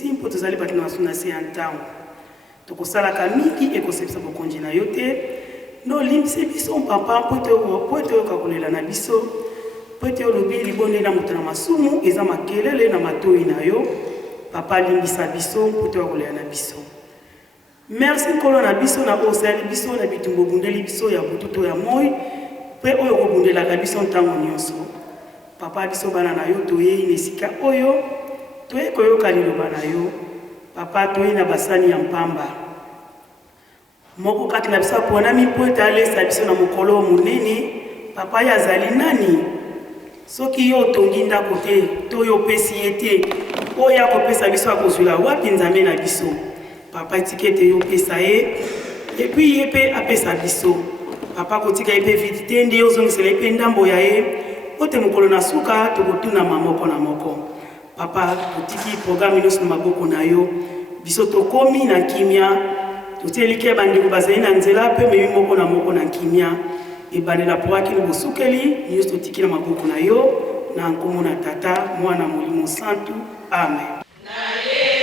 ici pour tous aller battre dans son ancien temps. Donc ça la kamiki et concept ça pour continuer na yote. No limse biso papa pote kakolela na biso. Pote lobi libonde na mutana masumu eza makelele na matoi na yo. Papa limbisa biso pote kakolela na biso. Merci kolo na biso na osali biso na bitumbo bundeli biso ya bututo ya moi. Pe oyo ko bundela ka biso ntango nyonso. Papa biso bana na yo toye inesika oyo. Toye koyo kalilo bana yo. Papa toye na basani ya mpamba. Moko kati na biso pona mi poeta alesa biso na mokolo munene. Papa ya zali nani? Soki yo tongi ndako te, toyo pesi ete. Oya ko pesa biso akozula wapi nzambe na biso. Papa etikete yo pesa ye. Et puis yepe apesa biso. Papa kotika yepe vitite ndi yo zongisela yepe ndambo ya ye. Ote mokolo na suka tokotuna mamoko na moko. Papa kotiki programme nyonso na maboko na yo. Biso tokomi na kimia. Totelike bandeko bazali na nzela pe memi moko na kimia. Ebandela poaki no bosukeli nyonso totiki na maboko na yo. Na nkomo na tata mwana molimo santu. Amen. Yeah.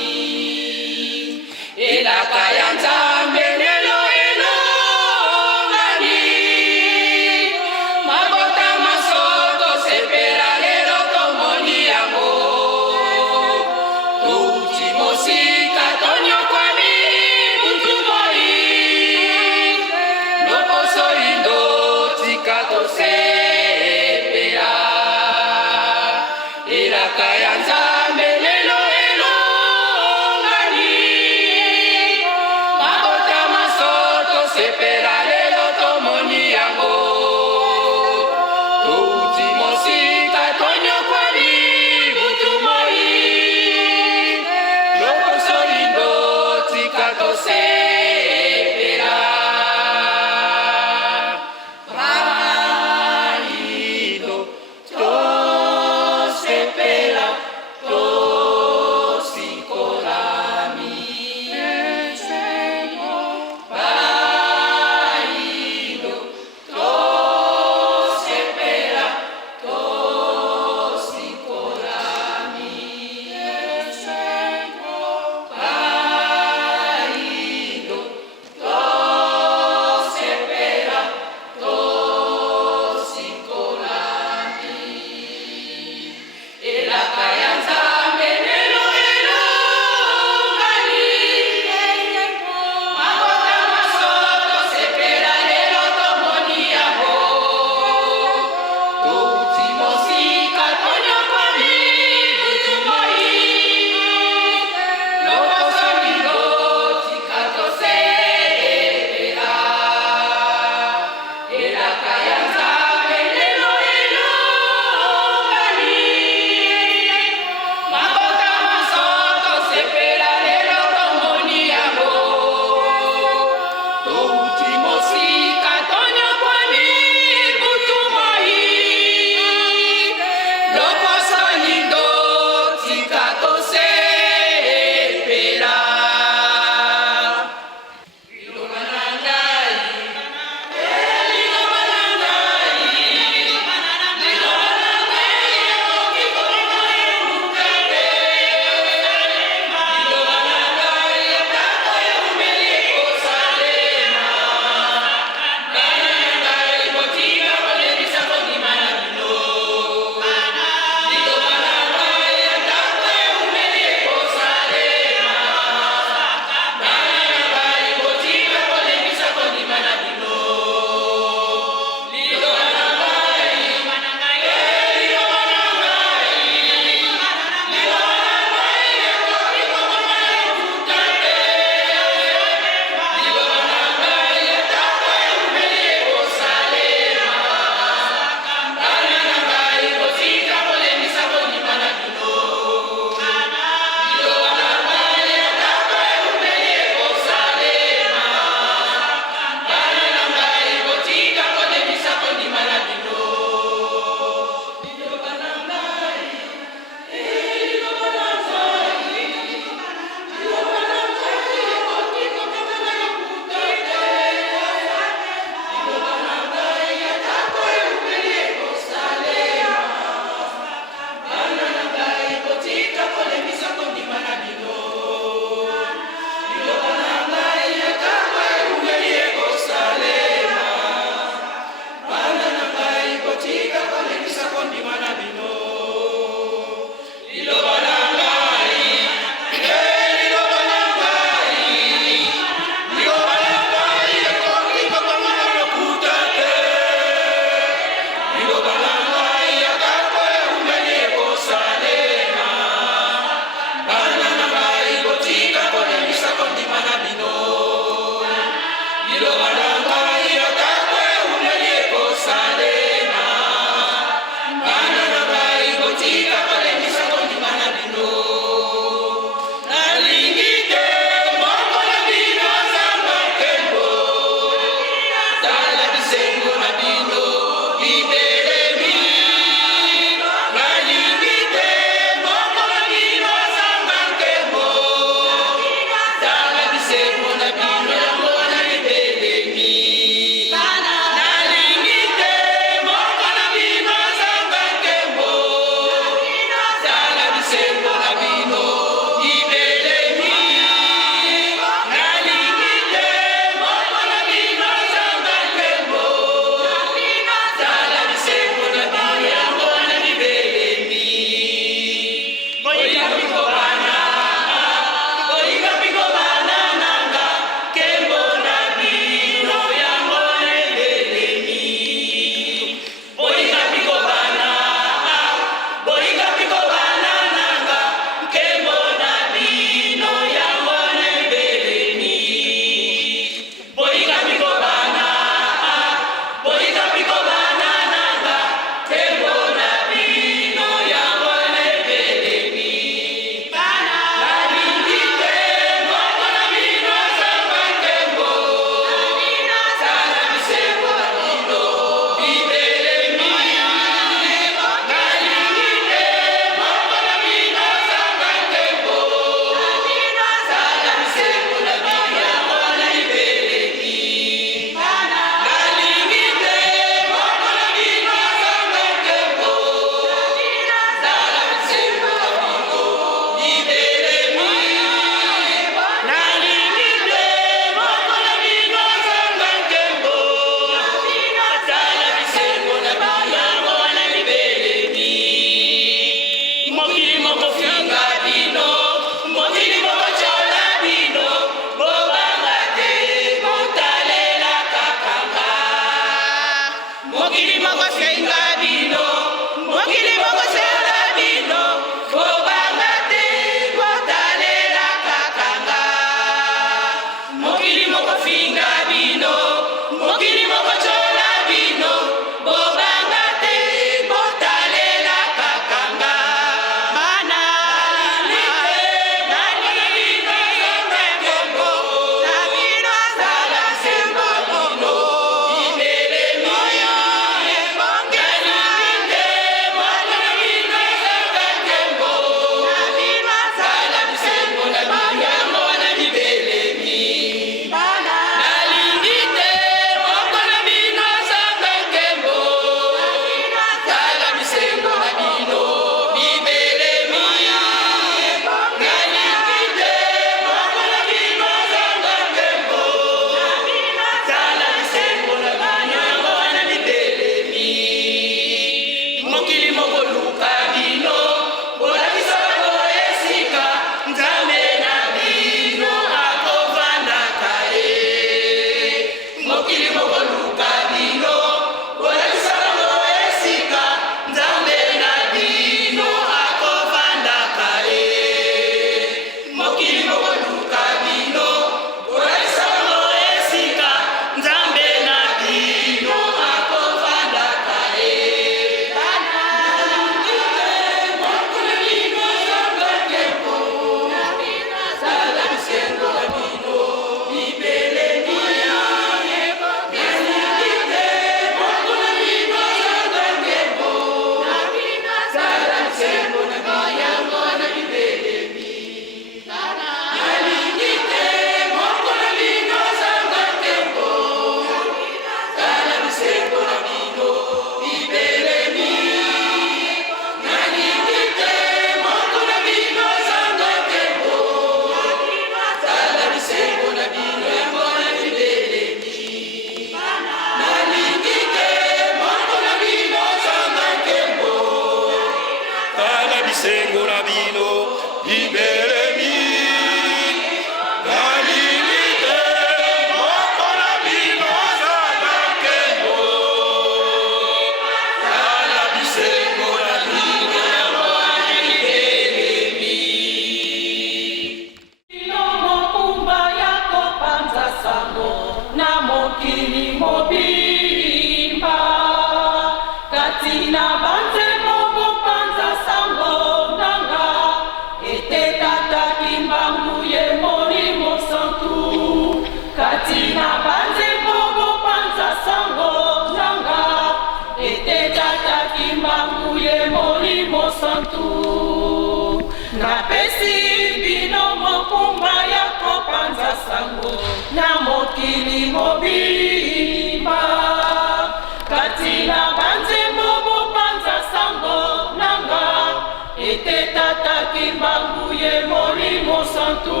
kimbangu ye molimo santo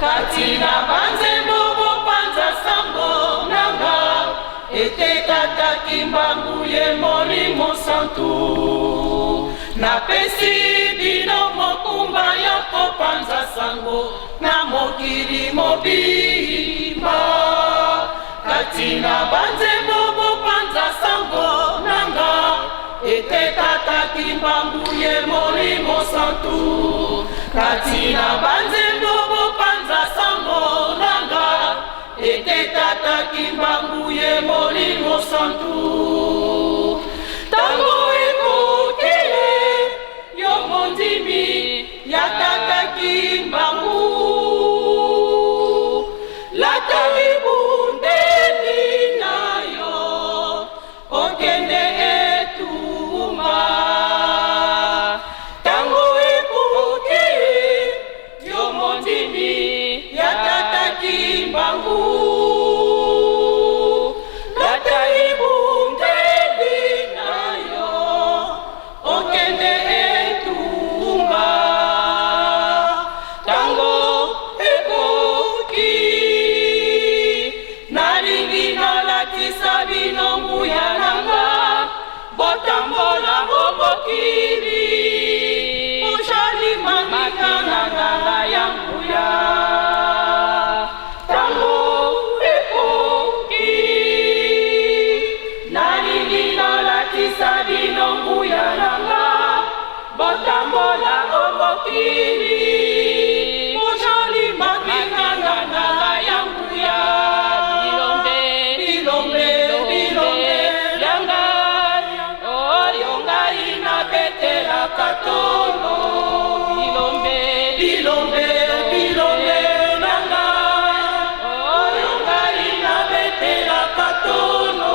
katina banzembo bopanza sango nanga ete tata kimbangu ye molimo santo napesi bino mokumba ya kopanza sango na mokili mobimba katina banzembo bopanza sango nanga ete tata kimbangu ye molimo santo katina banzembo bopanza sango nanga ete tata kimbangu ye molimo santo tango ekokile yo mondimi ya tata kimbangu lata ibundeli na yo okende etuma tango ekokile yo mondimi ya tata kimbangu lata ibundeli na yo okende etuma tango ekoki nalingi nalatisa bino nguya nanga botambola omokili ojali makina nanga ya nguya tango ekoki nalingi nalatisa bino nguya nanga botambola omokili ojali makina nanga ya nguya bilombe bilombe bilombe yanga oyo ngai nabetela katono bilombe bilombe bilombe yanga oyo ngai nabetela katono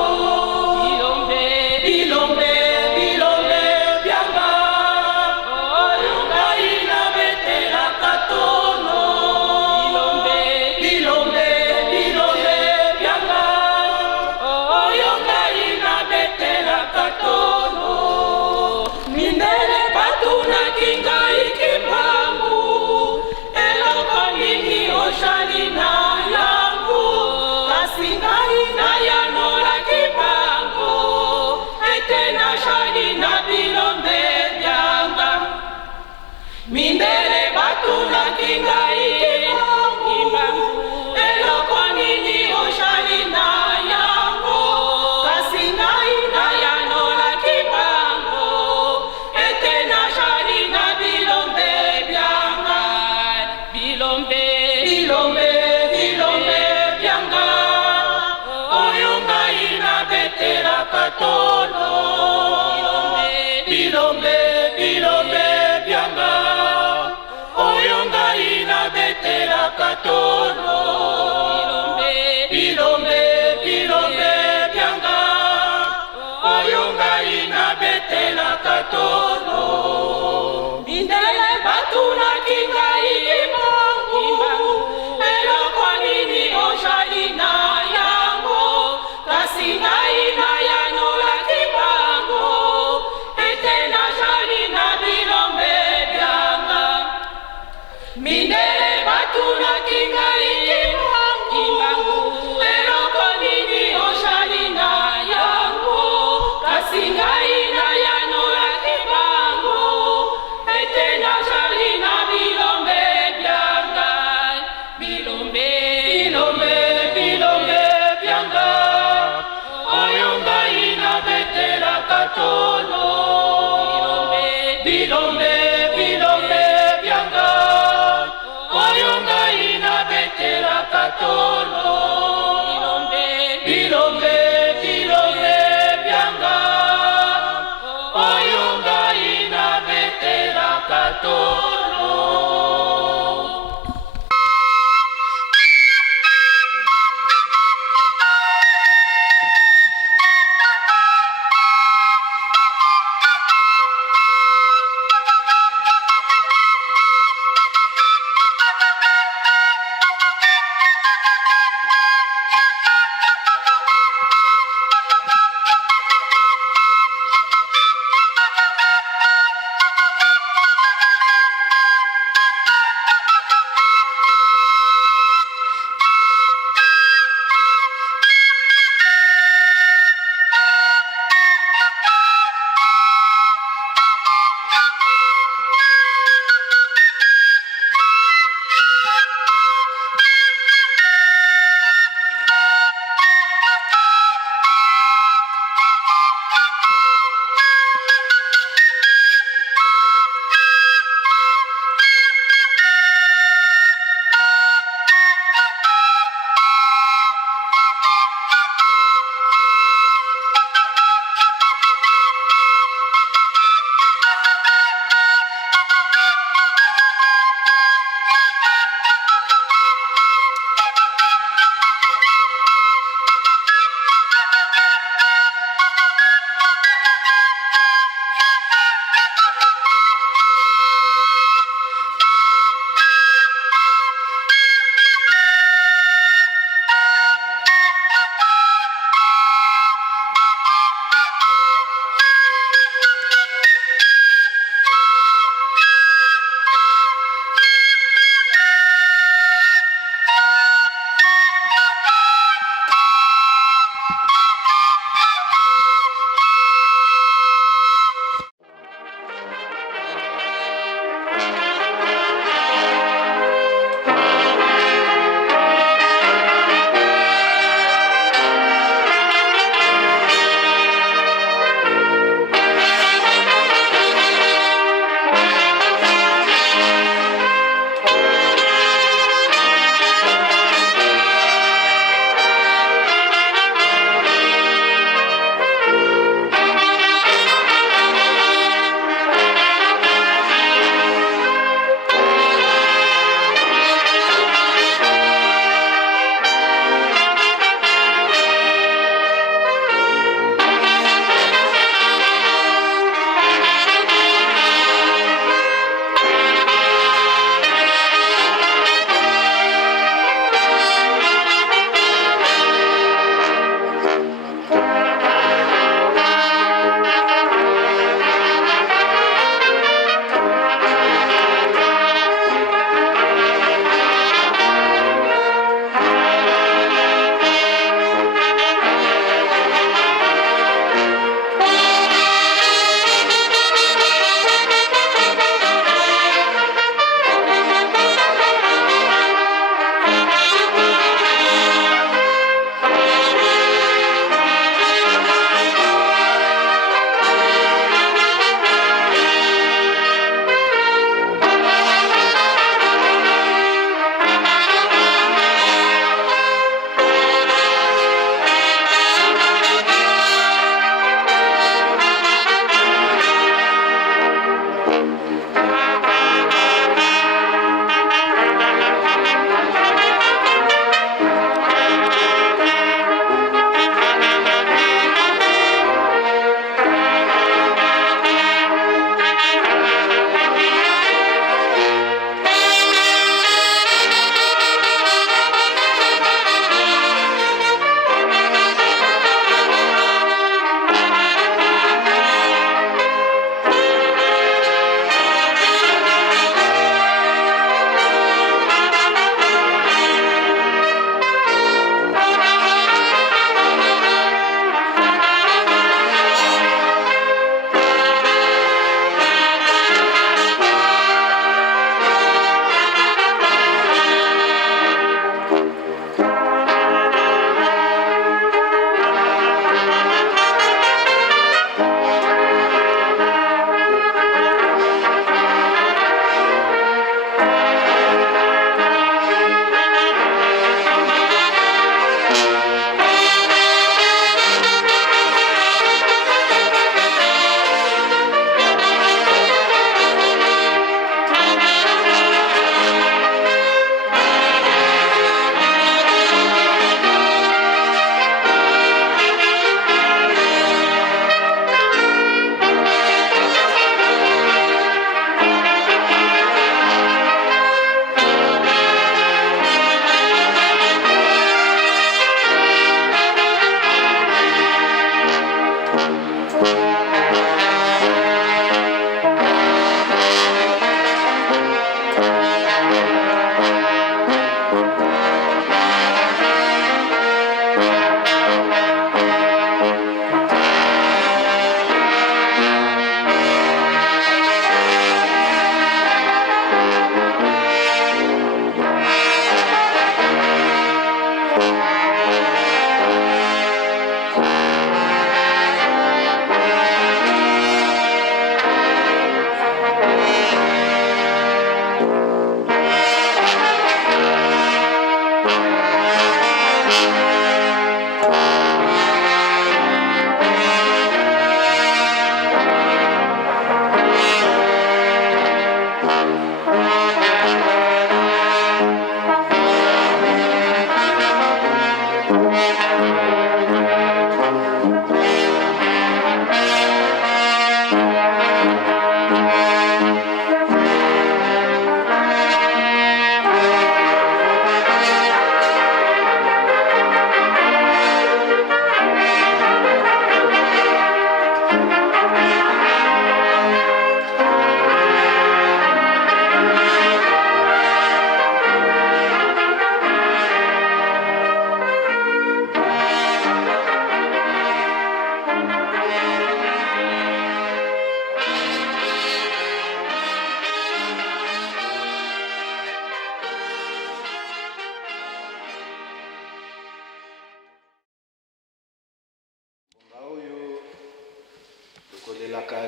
bilombe bilombe bilombe yanga oyo ngai nabetela katono bilombe bilombe bilombe yanga oyo ngai nabetela katono mindele batunaki ngai kimbangu eloko nini ozali na yango kasi ngai nayanola kimbangu ete nazali na bilombe byanga mindele batunaki ngai kimbangu eloko nini ozali na yango kasi ngai nayanola kimbangu ete nazali na bilombe byanga bilombe bilombe bilombe byanga oyo ngai nabetela katono bilombe bilombe byanga oyo ngai nabetela katono bilombe bilombe byanga oyo ngai nabetela katono mindele batunaki ngai kimbangu eloko nini ozali na yango kasi ngai nayanola kimbangu ete nazali na bilombe byanga mindele batunaki ngai kimbangu eloko nini ozali na yango kasi ngai nayanola kimbangu ete nazali na bilombe byanga bilombe bilombe bilombe byanga oyo ngai nabetela katono bilombe bilombe byanga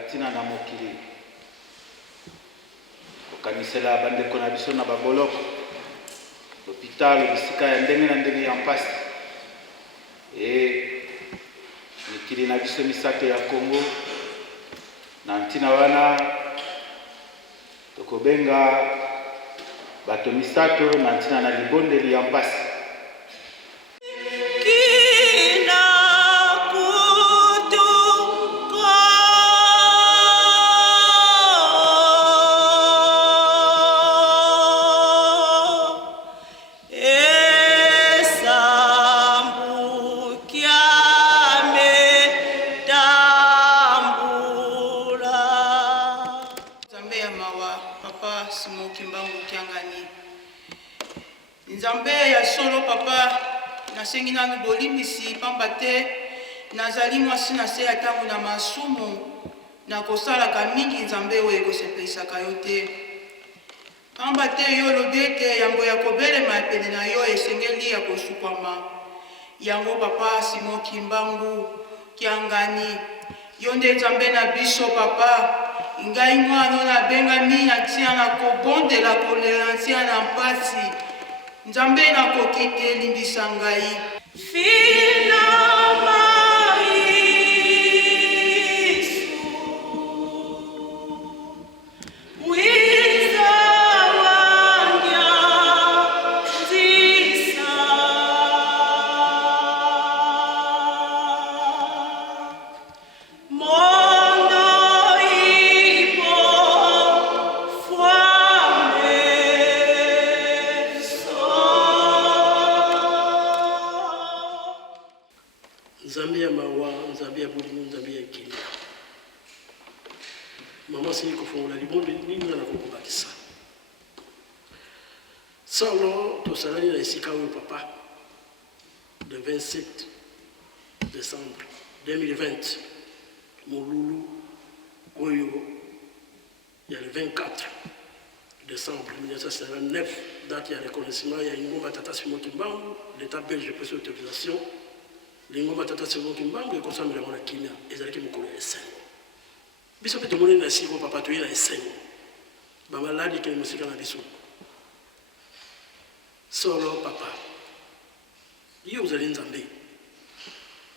ntina na mokili kokanisela bandeko na biso na baboloko l'hôpital bisika ya ndenge na ndenge ya mpasi mikili na biso misato ya Kongo na ntina wana tokobenga bato misato na ntina na libondeli ya mpasi. Nzambe ya solo papa nasengi nanu bolimisi pamba te nazali mwasi na se ya ntango na masumu na kosalaka mingi nzambe oyo ekosepelisa yo te pamba te yo lobi ete yango ya kobelema pene na yo esengeli ya kosukwama yango papa Simon Kimbangu Kiangani yo nde nzambe na biso papa ngai mwana nabengami na ntina na kobondela kolela ntina na mpasi nzambe nakoki te limbisa ngai Nzambe ya mawa, Nzambe ya bolingo, Nzambe ya ekili. Mama sili kofongola libonde nini na kokobakisa. Solo tosalani na esika oyo papa le 27 décembre 2020 molulu oyo ya le 24 décembre 1959 date ya reconnaissement ya Ingoma Tata Simon Kimbangu, l'état belge peut sur autorisation L'ingoma Tata Simon Kimbangu ekosambela mwana kimia ezalaki mokolo ya esengo biso mpe tomoni na siko papa toye na esengo bamaladi kene mosika na biso solo papa yo ozali nzambe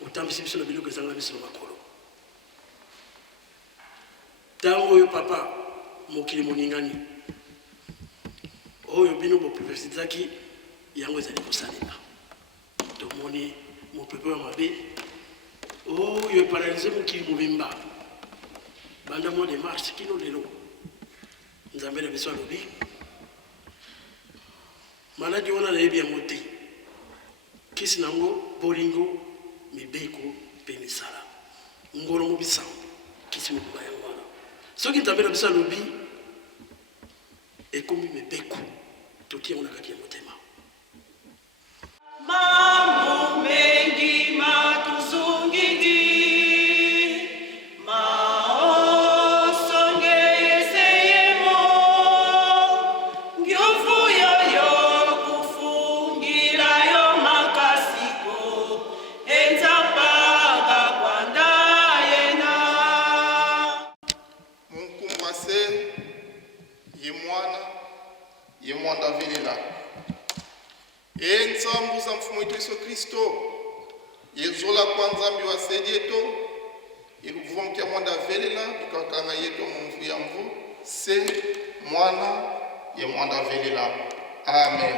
otambisi biso na biloko ezanga na biso na makolo ntango oyo papa mokili moningani oyo bino boprofesizaki yango ezali kosalela tomoni mon peuple mabe oh yo paralysé mokili mobimba banda mois de mars kino lelo nzambe na biso alobi maladi wana nayebi yango te kisi nango bolingo mibeko mpe misala ngolo mobisango kisi mokuba yango wana soki nzambe na biso alobi ekomi mibeko toki yango na kati ya motema Mambo mengi matuzungidi maosonge yeseyemo ngyofu yoyo kufungira yo makasiko enzapaka kwanda yena munkumbase ye mwana vilela entsambu za mfumu wetu Yesu Kristo yezola kwa nzambi wa sedi yetu iluvuva mkia mwanda velela bikakanga yetu mumvu ya mvu se mwana ye mwanda velela amen.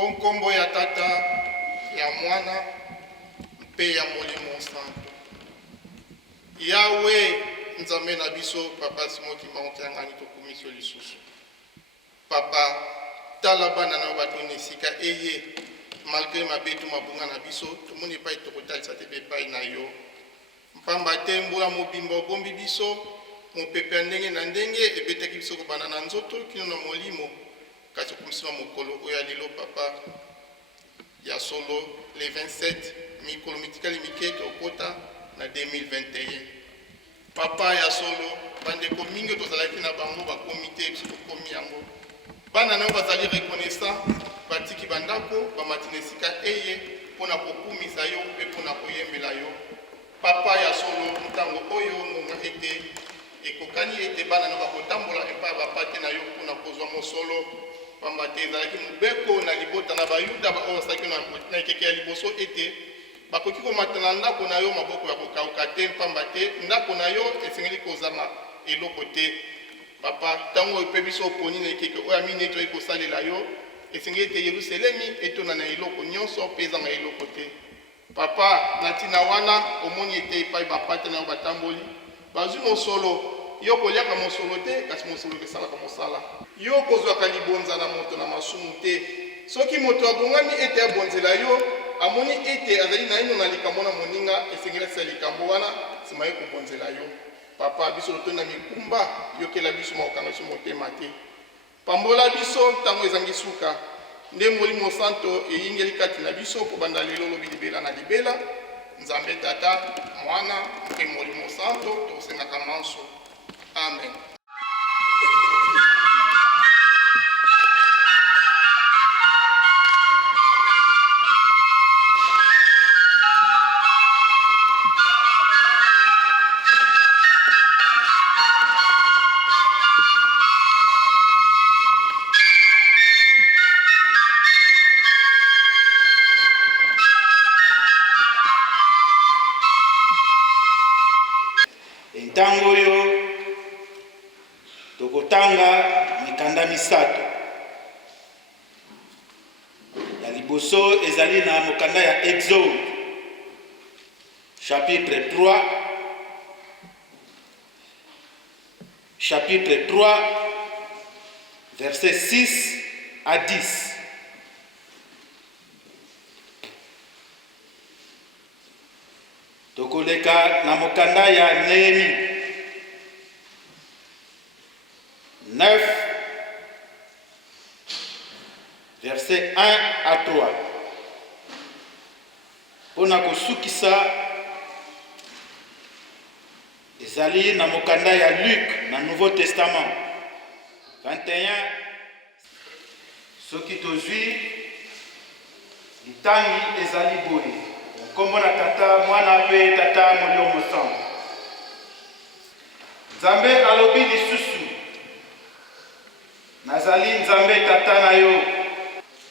mpo nkombo ya tata ya mwana mpe ya molimo santo. Yawe nzambe na biso papa simoki maokiangani tokumiso lisusu. Papa tala bana na batoni esika eye malgré mabetu mabunga na biso tomoni epai tokotalisa te epai na yo. Mpamba te mbula mobimba obombi biso mopepe ya ndenge na ndenge ebetaki biso kobanda na nzoto kino na molimo kasi okomisima mokolo oyo ya lelo papa ya solo le 27 mikolo mitikali mike tokota na 2021. Papa ya solo bandeko mingi tozalaki na bango bakomi te biso tokomi yango. Bana na yo bazali reconnaissant batiki bandako bamatina esika eye mpona kokumisa yo mpe mpona koyembela yo. Papa ya solo ntango oyo ngonga ete ekokani ete bana na bakotambola epai bapate na yo mpona kozwa mosolo pamba te ezalaki mobeko na libota na bayuda oyo basalaki na ekeke ya liboso ete bakoki komata na ndako na yo maboko ya kokauka te mpamba te ndako na yo esengeli kozanga eloko te. Papa ntango oyo mpe biso oponi na ekeke oyo ya mini etoyi kosalela yo esengeli ete Yerusalemi etona na eloko nyonso mpe ezanga eloko te. Papa na ntina wana omoni ete epai bapate na yo batamboli bazwi mosolo yo koliaka mosolo te kasi mosolo esalaka mosala yo kozwaka libonza na moto na masumu te. Soki moto abongami ete abonzela yo amoni ete azali na ino na likambo na moninga esengeli asila likambo wana nsima ye kobonzela yo. Papa biso lotoni na mikumba yokela biso maokanga biso motema te. Pambola biso ntango ezangi suka nde molimo santo eyingeli kati na biso kobanda lelo lobi libela na libela. Nzambe tata mwana mpe molimo santo tosengaka manso. Amen. Ntango yo tokotanga mikanda misato ya liboso ezali na mokanda ya Exode chapitre 3 verset 6 à 10. Tokoleka na mokanda ya Nehemi 9 verset 1 à 3. Pona kosukisa ezali na mokanda ya Luc na Nouveau Testament 21. Soki tozwi litangi ezali boye kombo na tata mwana mpe tata molimo santo. Nzambe alobi lisusu nazali nzambe tata na yo,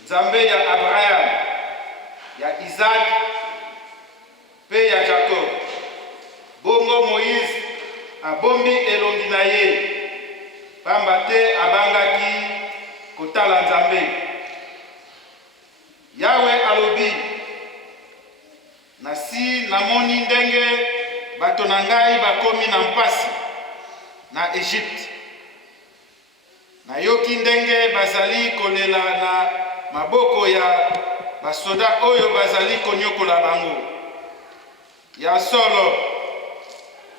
nzambe ya Abraham, ya Isaac mpe ya Jacob. Bongo Moïse abombi elongi na ye pamba te abangaki kotala nzambe. Yawe alobi nasi namoni ndenge bato na ngai bakomi na mpasi na Egypte. Nayoki ndenge bazali kolela na maboko ya basoda oyo bazali konyokola bango. Ya solo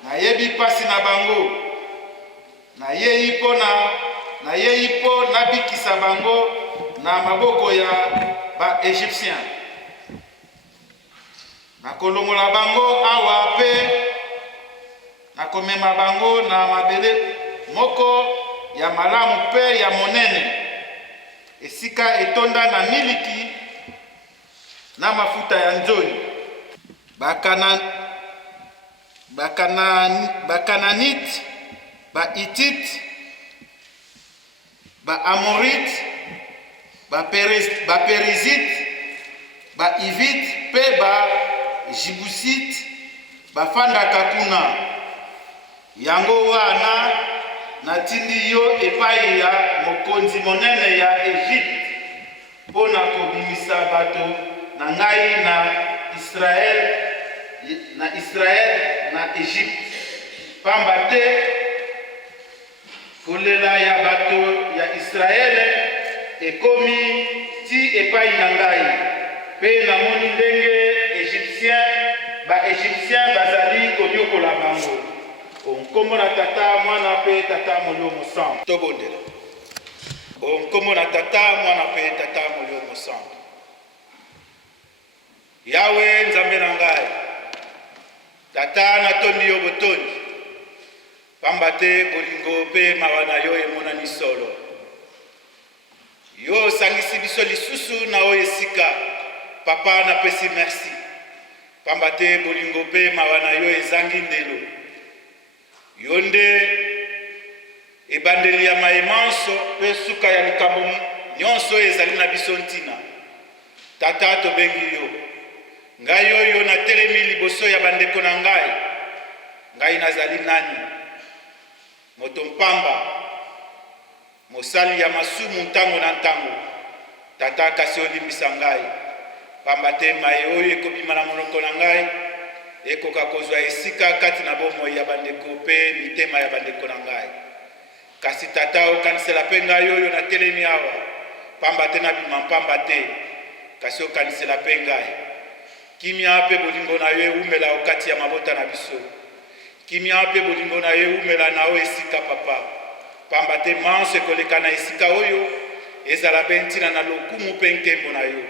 nayebi pasi na bango, nayeyi mpo nabikisa bango na maboko ya ba-Egyptien. Nakolongola bango awa mpe nakomema bango na mabele moko ya malamu mpe ya monene, esika etonda na miliki na mafuta ya nzoi. Bakananite, Bahittite, Baamorite, Baperizite, Bahivite mpe Bajibusite bafandaka kuna. Yango wana natindi yo epai ya mokonzi monene ya Egypte mpona kobimisa bato na ngai na Israel na Egypte. Pamba te kolela ya bato ya Israel ekomi ti epai na ngai, pe namoni ndenge Égyptien bazali konyokola bango. Nkombo na Tata, Mwana pe Tata Molimo Mosantu. Tobondela. Nkombo na Tata, Mwana pe Tata Molimo Mosantu. Yawe Nzambe na ngai, Tata natondi yo botondi, pamba te bolingo pe mawa na yo emonani solo. Yo osangisi biso lisusu na oyo esika, Papa napesi merci, pamba te bolingo pe mawa na yo ezangi ndelo. Yo nde ebandeli ya maemanso pe suka ya likambo nyonso ezali na biso ntina. Tata tobengi yo, ngai oyo natelemi liboso ya bandeko na ngai, ngai nazali nani? Moto mpamba, mosali ya masumu ntango na ntango. Tata kasi olimbisa ngai, pamba te mai oyo ekobima na monoko na ngai ekoka kozwa esika kati na bomoi ya bandeko pe mitema ya bandeko na ngai. Kasi Tata okanisela pe ngai oyo natelemi awa, pamba te nabima mpamba te, kasi okanisela pe ngai. Kimia pe bolingo na yo eumela okati ya mabota na biso. Kimia pe bolingo na yo eumela na o esika Papa, pamba te manso ekoleka na esika oyo ezala be ntina na lokumu pe nkembo na yo.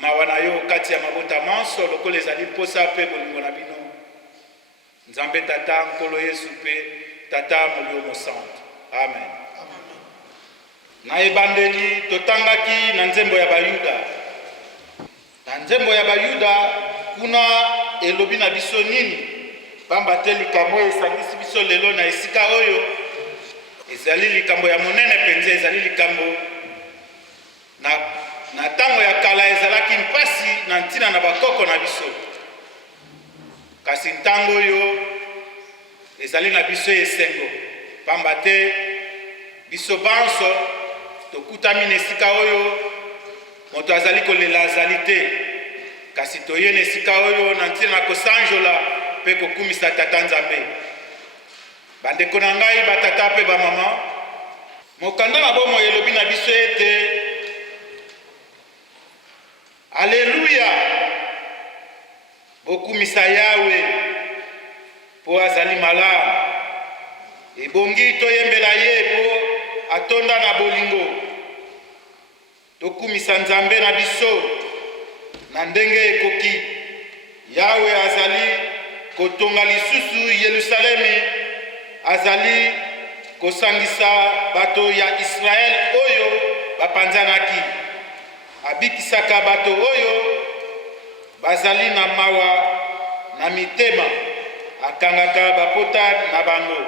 Mawa na yo okati ya mabota manso lokola ezali mposa pe bolingo na bino. Nzambe Tata Nkolo Yesu pe Tata Molimo Mosantu. Amen. Na ebandeli totangaki na nzembo ya Bayuda. Na nzembo ya Bayuda kuna elobi na biso nini? Pamba te likambo esangisi biso lelo na esika oyo ezali likambo ya monene penza, ezali likambo na tango ya kala ezalaki mpasi na ntina na bakoko na biso. Kasi ntango oyo ezali na biso esengo, pamba te biso banso tokutami na esika oyo moto azali kolela azali te, kasi toye na esika oyo na ntina na kosanjola pe kokumisa Tata Nzambe. Bandeko na ngai batata pe bamama, mokanda na bomo elobi na biso ete Alleluya, bokumisa Yawe po azali malamu. Ebongi toyembela ye po atonda na bolingo. Tokumisa Nzambe na biso na ndenge ekoki. Yawe azali kotonga lisusu Yerusalemi, azali kosangisa bato ya Israel oyo bapanzanaki. Abikisaka bato oyo bazali na mawa na mitema, akangaka bapota na bango.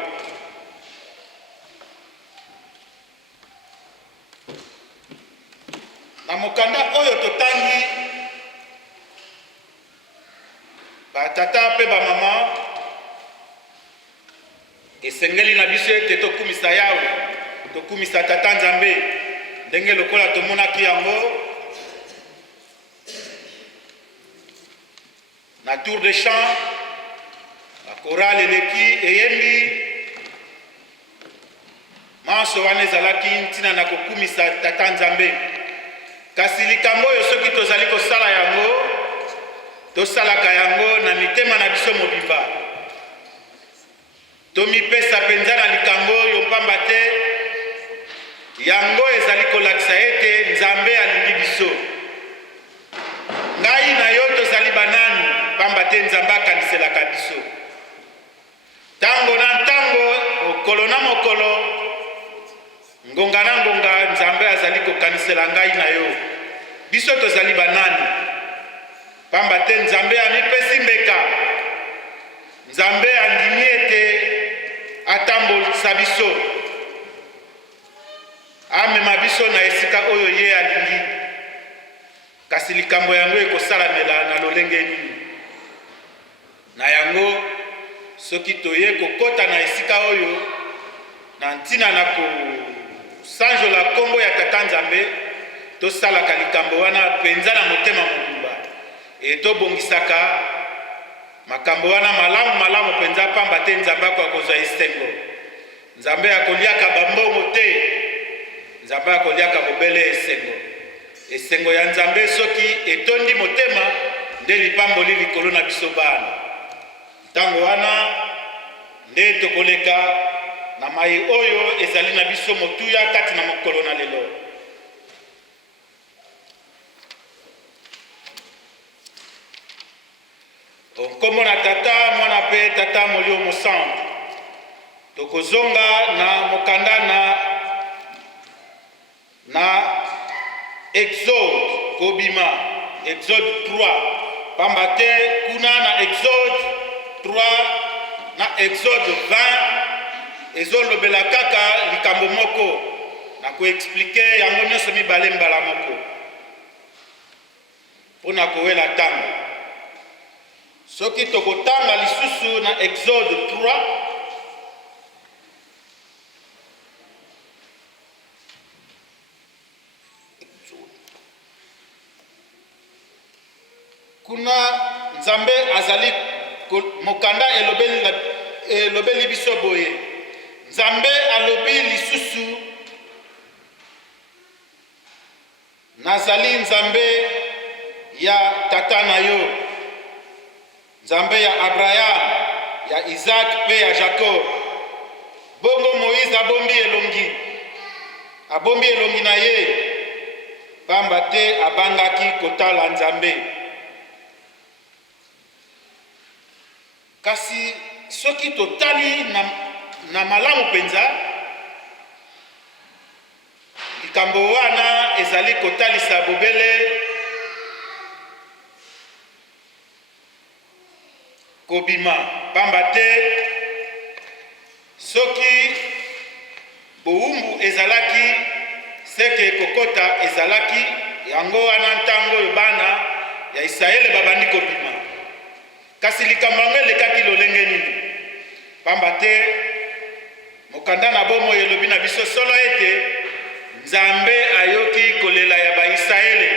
Na mokanda oyo totangi, batata pe bamama, esengeli na biso ete tokumisa Yawe, tokumisa Tata Nzambe ndenge lokola tomonaki yango na tour de chant, la chorale eleki eyembi manso wana ezalaki ntina na kokumisa Tata Nzambe. Kasi likambo oyo soki tozali kosala yango, tosalaka yango na mitema na biso mobimba. Tomipesa penza na likambo oyo, pamba te yango ezali kolakisa ete Nzambe alingi biso. Ngai na yo tozali banani, pamba te Nzambe akaniselaka biso. Tango na ntango, mokolo na mokolo, ngonga na ngonga, Nzambe azali kokanisela ngai na yo. Biso tozali banani, pamba te Nzambe amipesi mbeka. Nzambe andimi ete atambolisa biso, amema biso na esika oyo ye alingi. Kasi likambo yango ekosalamela na lolenge nini? Na yango soki toye kokota na esika oyo na ntina na kosanjola kombo ya Tata Nzambe, tosalaka likambo wana penza na motema mobimba e tobongisaka makambo wana malamu penza pamba te nzambe akozwa esengo nzambe akoliaka bambongo te nzambe akoliaka bobele esengo ya nzambe soki etondi motema nde lipamboli likolo na biso bana ntango wana nde tokoleka na mai oyo ezali na biso motuya kati na mokolo na lelo. Nkombo na tata mwana pe tata molio mosantu tokozonga na mokanda na Exode kobima Exode 3 pamba te kuna na Exode 3 na Exode 20 ezolobela kaka likambo moko na koexplike yango nyonso mibale mbala moko mpona kowela ntango soki tokotanga lisusu na Exode 3 kuna nzambe azali mokanda elobeli biso boye nzambe alobi lisusu nazali nzambe ya tata na yo nzambe ya Abraham ya Isaac pe ya Jacob bongo Moïse abombi elongi na ye pamba te abangaki kotala nzambe kasi soki totali na malamu penza likambo wana ezali kotalisa bobele kobima pamba te soki bowumbu ezalaki seke kokota ezalaki yango wana ntango oyo bana ya Israele babandi kobima kasi likambo yango elekaki lolenge nini pamba te mokanda na bomo elobi na biso solo ete nzambe ayoki kolela ya baisraele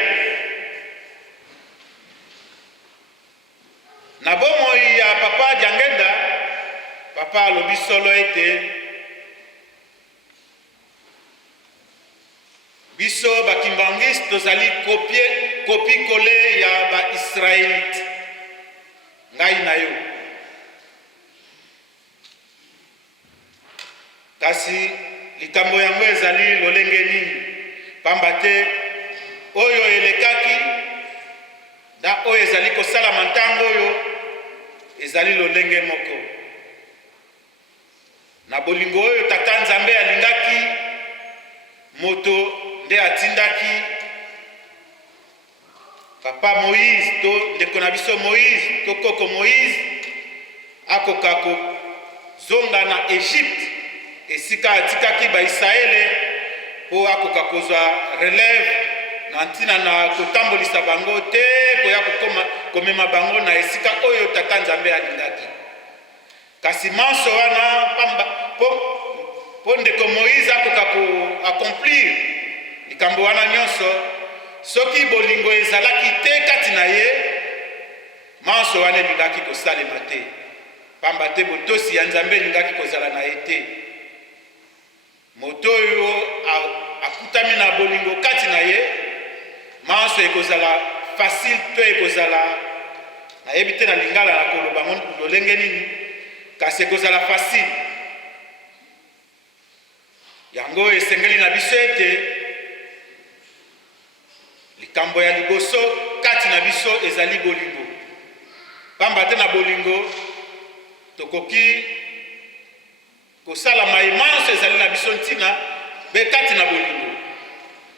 na bomo ya papa Diangenda papa alobi solo ete biso bakimbangiste tozali kopi kole ya baisraelite ngai na yo kasi likambo yango ezali lolenge nini pamba te oyo elekaki na oyo ezali kosalama ntango oyo ezali lolenge moko na bolingo oyo tata nzambe alingaki moto nde atindaki papa Moïse to ndeko na biso Moïse to koko Moïse akoka kozonga na Egypte esika atikaki baisraele po akoka kozwa relève na ntina na kotambolisa bango te koya komema bango na esika oyo tata nzambe alingaki kasi manso wana po ndeko Moïse akoka koaccomplir likambo wana nyonso soki bolingo ezalaki te kati na ye manso wana elingaki kosalema te pamba te botosi ya nzambe elingaki kozala na ye te moto oyo akutami na bolingo kati na ye manso ekozala facile to ekozala nayebi te na lingala na koloba ngo lolenge nini kasi ekozala facile yango esengeli na biso ete likambo ya liboso kati na biso ezali bolingo pamba te na bolingo tokoki kosala maimanso ezali na biso ntina be kati na bolingo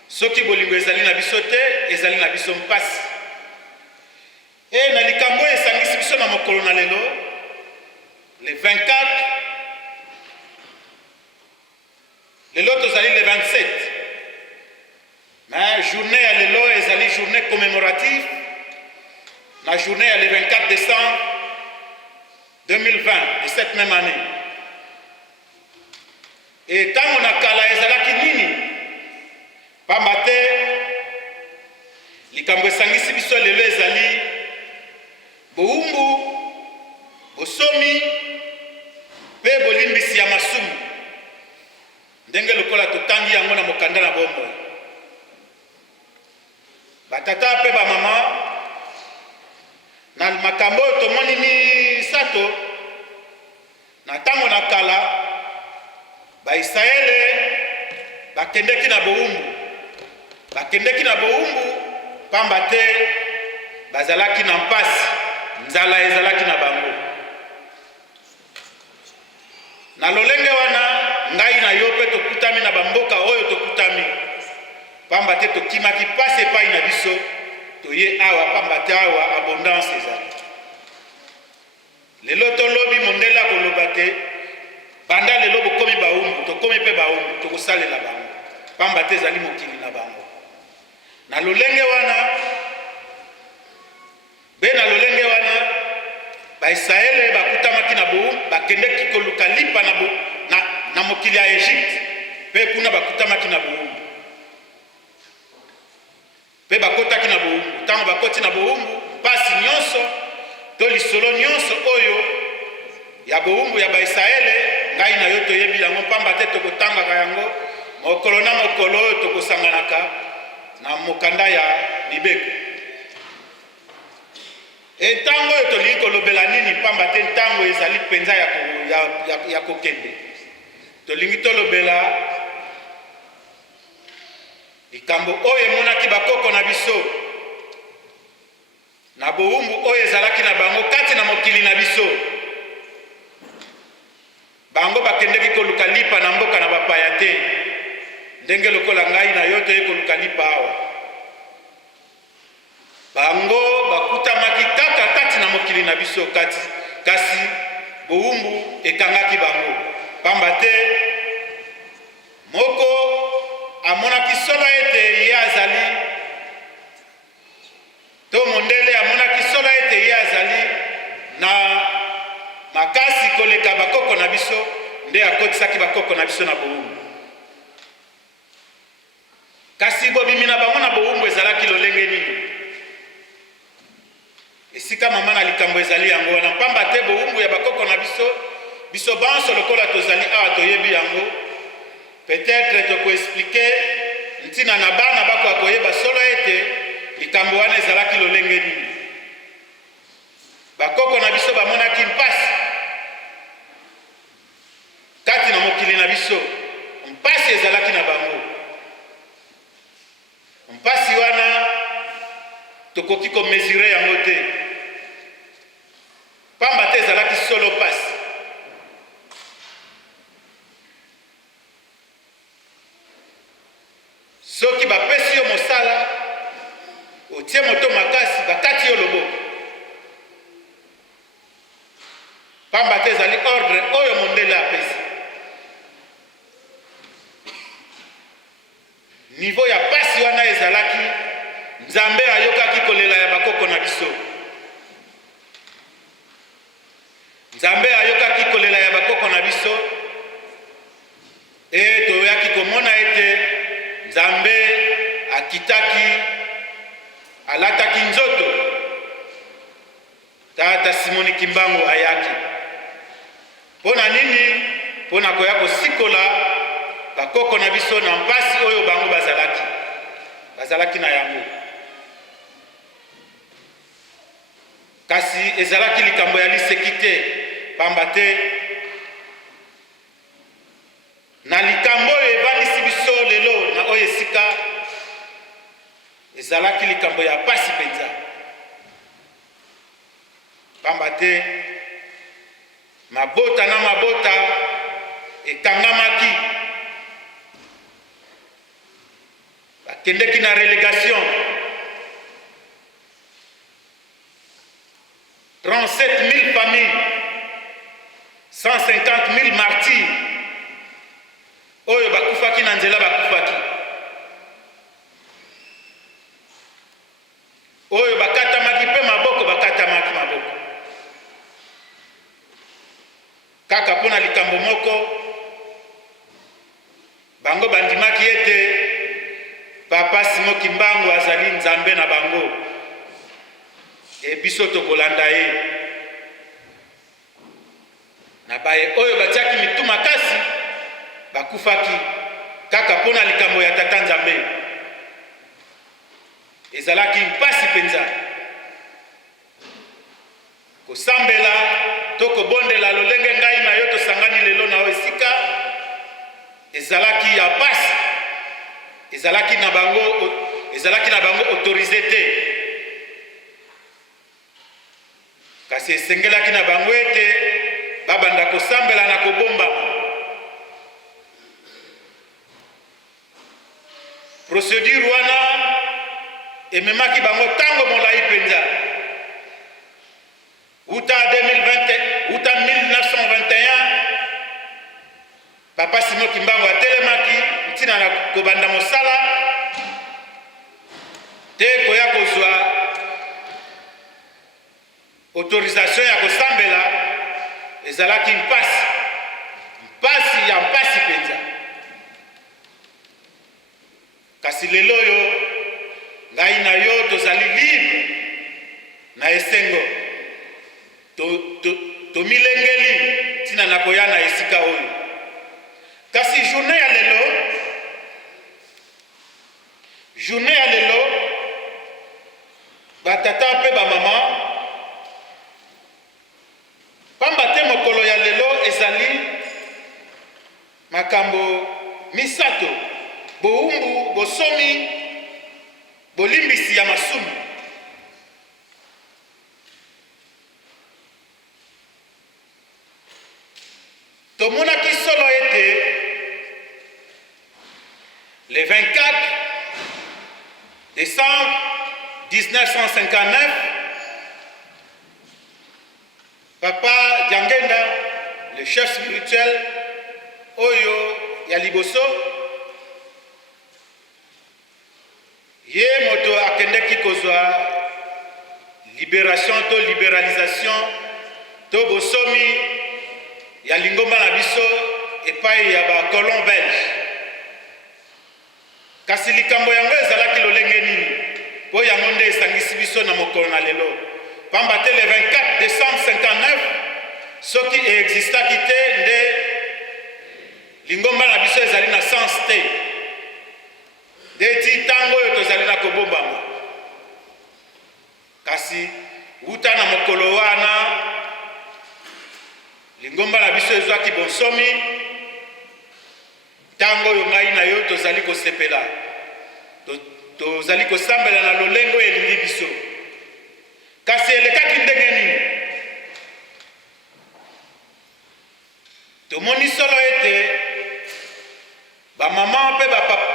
soki bolingo ezali na biso te ezali na biso mpasi na likambo esangisi biso na mokolo na lelo le 24 lelo tozali le 27 mais journée ya lelo ezali journée commémorative la journée ya le 24 décembre 2020 de cette même année et ntango na kala ezalaki nini pamba te likambo esangisi biso lelo ezali boumbu bosomi pe bolimbisi ya masumu ndenge lokola totangi yango na mokanda na bomoi. Batata pe bamama na makambo oyo tomoni misato na ntango na kala baisraele bakendeki na boumbu pamba te bazalaki na mpasi, nzala ezalaki na bango. Na lolenge wana ngai na yo pe tokutami na bamboka oyo tokutami pamba te tokimaki pasi epai na biso toye awa pamba te awa abondance ezali. Lelo tolobi mondela koloba te banda lelo bokomi baumbu tokomi pe baumbu tokosalela bango pamba te ezali mokili na bango. Na lolenge wana baisraele bakutamaki na boumbu bakendeki koluka lipa na mokili ya Egypte pe kuna bakutamaki na boumbu pe bakotaki na boumbu. Ntango bakoti na boumbu mpasi nyonso to lisolo nyonso oyo ya boumbu ya baisraele ngai na yo toyebi yango pamba te tokotangaka yango mokolo na mokolo oyo tokosanganaka na mokanda ya mibeko. Ntango oyo tolingi kolobela nini pamba te ntango ezali mpenza ya kokende. Tolingi tolobela likambo oyo emonaki bakoko na biso na boumbu oyo ezalaki na bango kati na mokili na biso. Bango bakendeki koluka lipa na mboka na bapaya te ndenge lokola ngai na yo toye koluka lipa awa. Bango bakutamaki kaka kati na mokili na biso kati kasi boumbu ekangaki bango pamba te moko amonaki solo ete ye azali to mondele amonaki solo ete ye azali na makasi koleka bakoko na biso nde akotisaki bakoko na biso na boumbu. Kasi bobimi na bango na boumbu ezalaki lolenge nini? Esika mama na likambo ezali yango wana pamba te boumbu ya bakoko na biso banso lokola tozali awa toyebi yango peut-être tokoexplike ntina na bana bako akoyeba solo ete likambo wana ezalaki lolenge nini. Bakoko na biso bamonaki mpasi kati na mokili na biso, mpasi ezalaki na bango. Mpasi wana tokoki komesure yango te pamba te ezalaki solo pasi. Soki bapesi yo mosala otie moto makasi bakati yo loboko pamba te ezali ordre oyo mondele apesi. Niveau ya pasi wana ezalaki Nzambe ayokaki kolela ya bakoko na biso. Nzambe ayokaki kolela ya bakoko na biso toyaki komona ete Nzambe akitaki alataki nzoto tata Simoni Kimbangu ayaki. Pona nini? Pona koya kosikola bakoko na biso na mpasi oyo bango bazalaki na yango. Kasi ezalaki likambo ya liseki te pamba te na likambo oyo ebandisi biso lelo na oyo esika ezalaki likambo ya pasi mpenza pamba te mabota na mabota ekangamaki bakendeki na relégation. 37 000 familles, 150 000 martyrs oyo bakufaki na nzela bakufaki, oyo bakatamaki pe maboko bakatamaki maboko kaka mpona likambo moko bango bandimaki ete Papa Simon Kimbangu azali nzambe na bango. Et biso tokolanda ye. Na baye oyo batiaki mitu makasi bakufaki kaka pona likambo ya tata nzambe. Ezalaki mpasi penza. Kosambela to kobondela lolenge ngai na yo tosangani lelo na esika ezalaki ya pasi. Ezalaki na bango autorisé te. Kasi esengelaki na bango ete babanda kosambela na kobomba. Procédure wana ememaki bango tango molai penza. Uta 1921 Papa Simon Kimbangu atelemaki ntina na kobanda mosala te koya kozwa autorisation ya kosambela ezalaki mpasi ya mpasi penza. Kasi lelo yo ngai na yo tozali libre na esengo tomilengeli tina na koya na esika oyo. Kasi journée ya lelo batata mpe bamama pamba te mokolo ya lelo ezali makambo misato: boumbu, bosomi, bolimbisi ya masumu. Tomonaki solo ete le 24 décembre 1959, Papa Diangenda, le chef spirituel oyo ya liboso, ye moto akendeki kozwa libération to libéralisation to bosomi ya lingomba na biso epai ya ba colon belge. Kasi likambo yango ezalaki lolenge nini po yango nde esangisi biso na mokolo na lelo. Pamba te le 24 décembre 59 soki existaki te nde lingomba na biso ezali na sens te. Deti tango oyo tozali na kobombama. Kasi uta na mokolo wana lingomba na biso ezwaki bonsomi. Tango oyo ngai na yo tozali kosepela, tozali kosambela na lolengo elingi biso. Kasi elekaki ndenge nini? Tomoni solo ete bamama mpe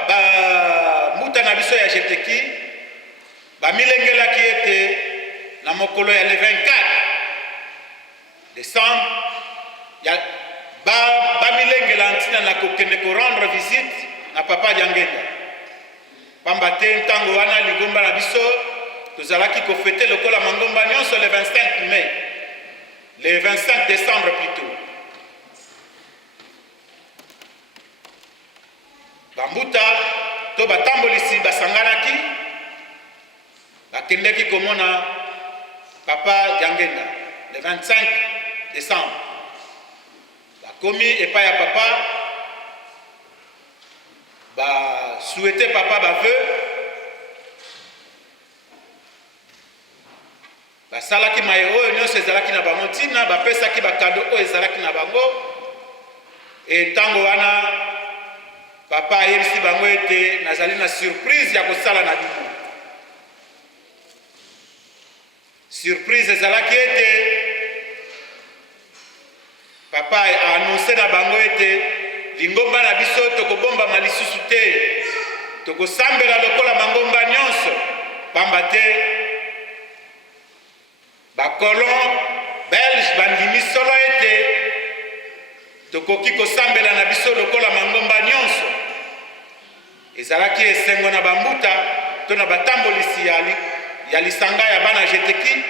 bamuta na biso ya jeteki bamilengelaki ete na mokolo ya le 24 décembre bamilengela ntina na kokende korendre visite na Papa Diangenda. Pamba te ntango wana ligomba na biso tozalaki kofete lokola mangomba nyonso le 25 mai, le 25 décembre plutôt. Bambuta to batambolisi basanganaki bakendeki komona Papa Diangenda le 25 décembre. Bakomi epai ya papa souhaité papa baveu basalaki maye oyo nyonso ezalaki na bango ntina bapesaki bakado oyo ezalaki na bango. Ntango wana papa ayebisi bango ete nazali na surprise ya kosala na bino. Surprise ezalaki ete papa a annoncé na bango ete lingomba na biso tokobombama lisusu te, tokosambela lokola mangomba nyonso, pamba te bakolon belge bandimi solo ete tokoki kosambela na biso lokola mangomba nyonso. Ezalaki esengo na bambuta to na batambolisi ya lisanga ya bana jeteki,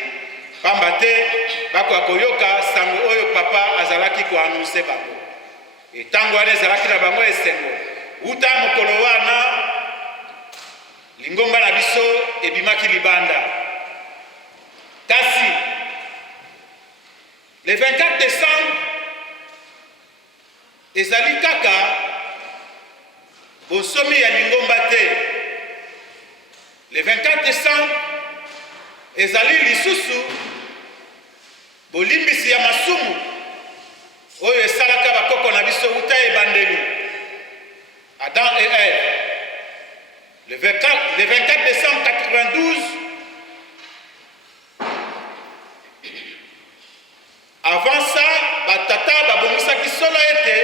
pamba te bakoka koyoka sango oyo papa azalaki koannonce bango. Tango wana ezalaki na bango esengo. Uta mokolo wana lingomba na biso ebimaki libanda. Kasi le 24 décembre ezali kaka bosomi ya lingomba te. Le 24 décembre ezali lisusu bolimbisi ya masumu oyo esalaka bakoko na biso uta ebandeli Adam et Ève. Le 24 décembre 92, avant ça, batata babongisaki solo ete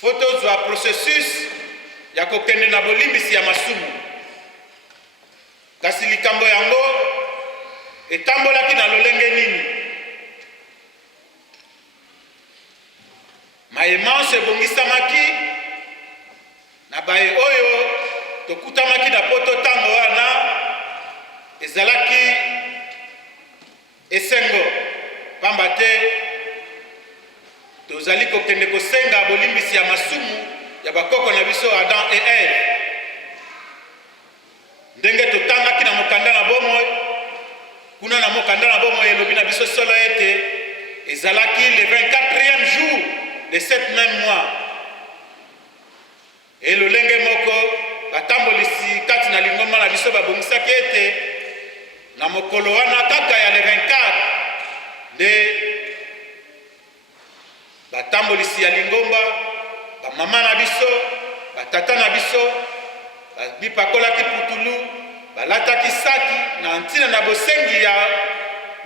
foto zwa processus ya kokende na bolimbisi ya masumu. Kasi likambo yango etambolaki na lolenge nini? Mayemanso ebongisamaki na baye oyo tokutamaki na poto tango wana ezalaki esengo, pamba te tozali kokende kosenga bolimbisi ya masumu ya bakoko na biso Adam et Ève. Ndenge totangaki na mokanda na bomoi, kuna na mokanda na bomoi elobi na biso solo ete ezalaki le 24e jour de cette même mois. Et le lenge moko batambolisi kati na lingomba na biso babongisaki ete na mokolo wana kaka ya le 24 de batambolisi ya lingomba bamama na biso batata na biso bipakolaki putulu balataki saki na ntina na bosengi ya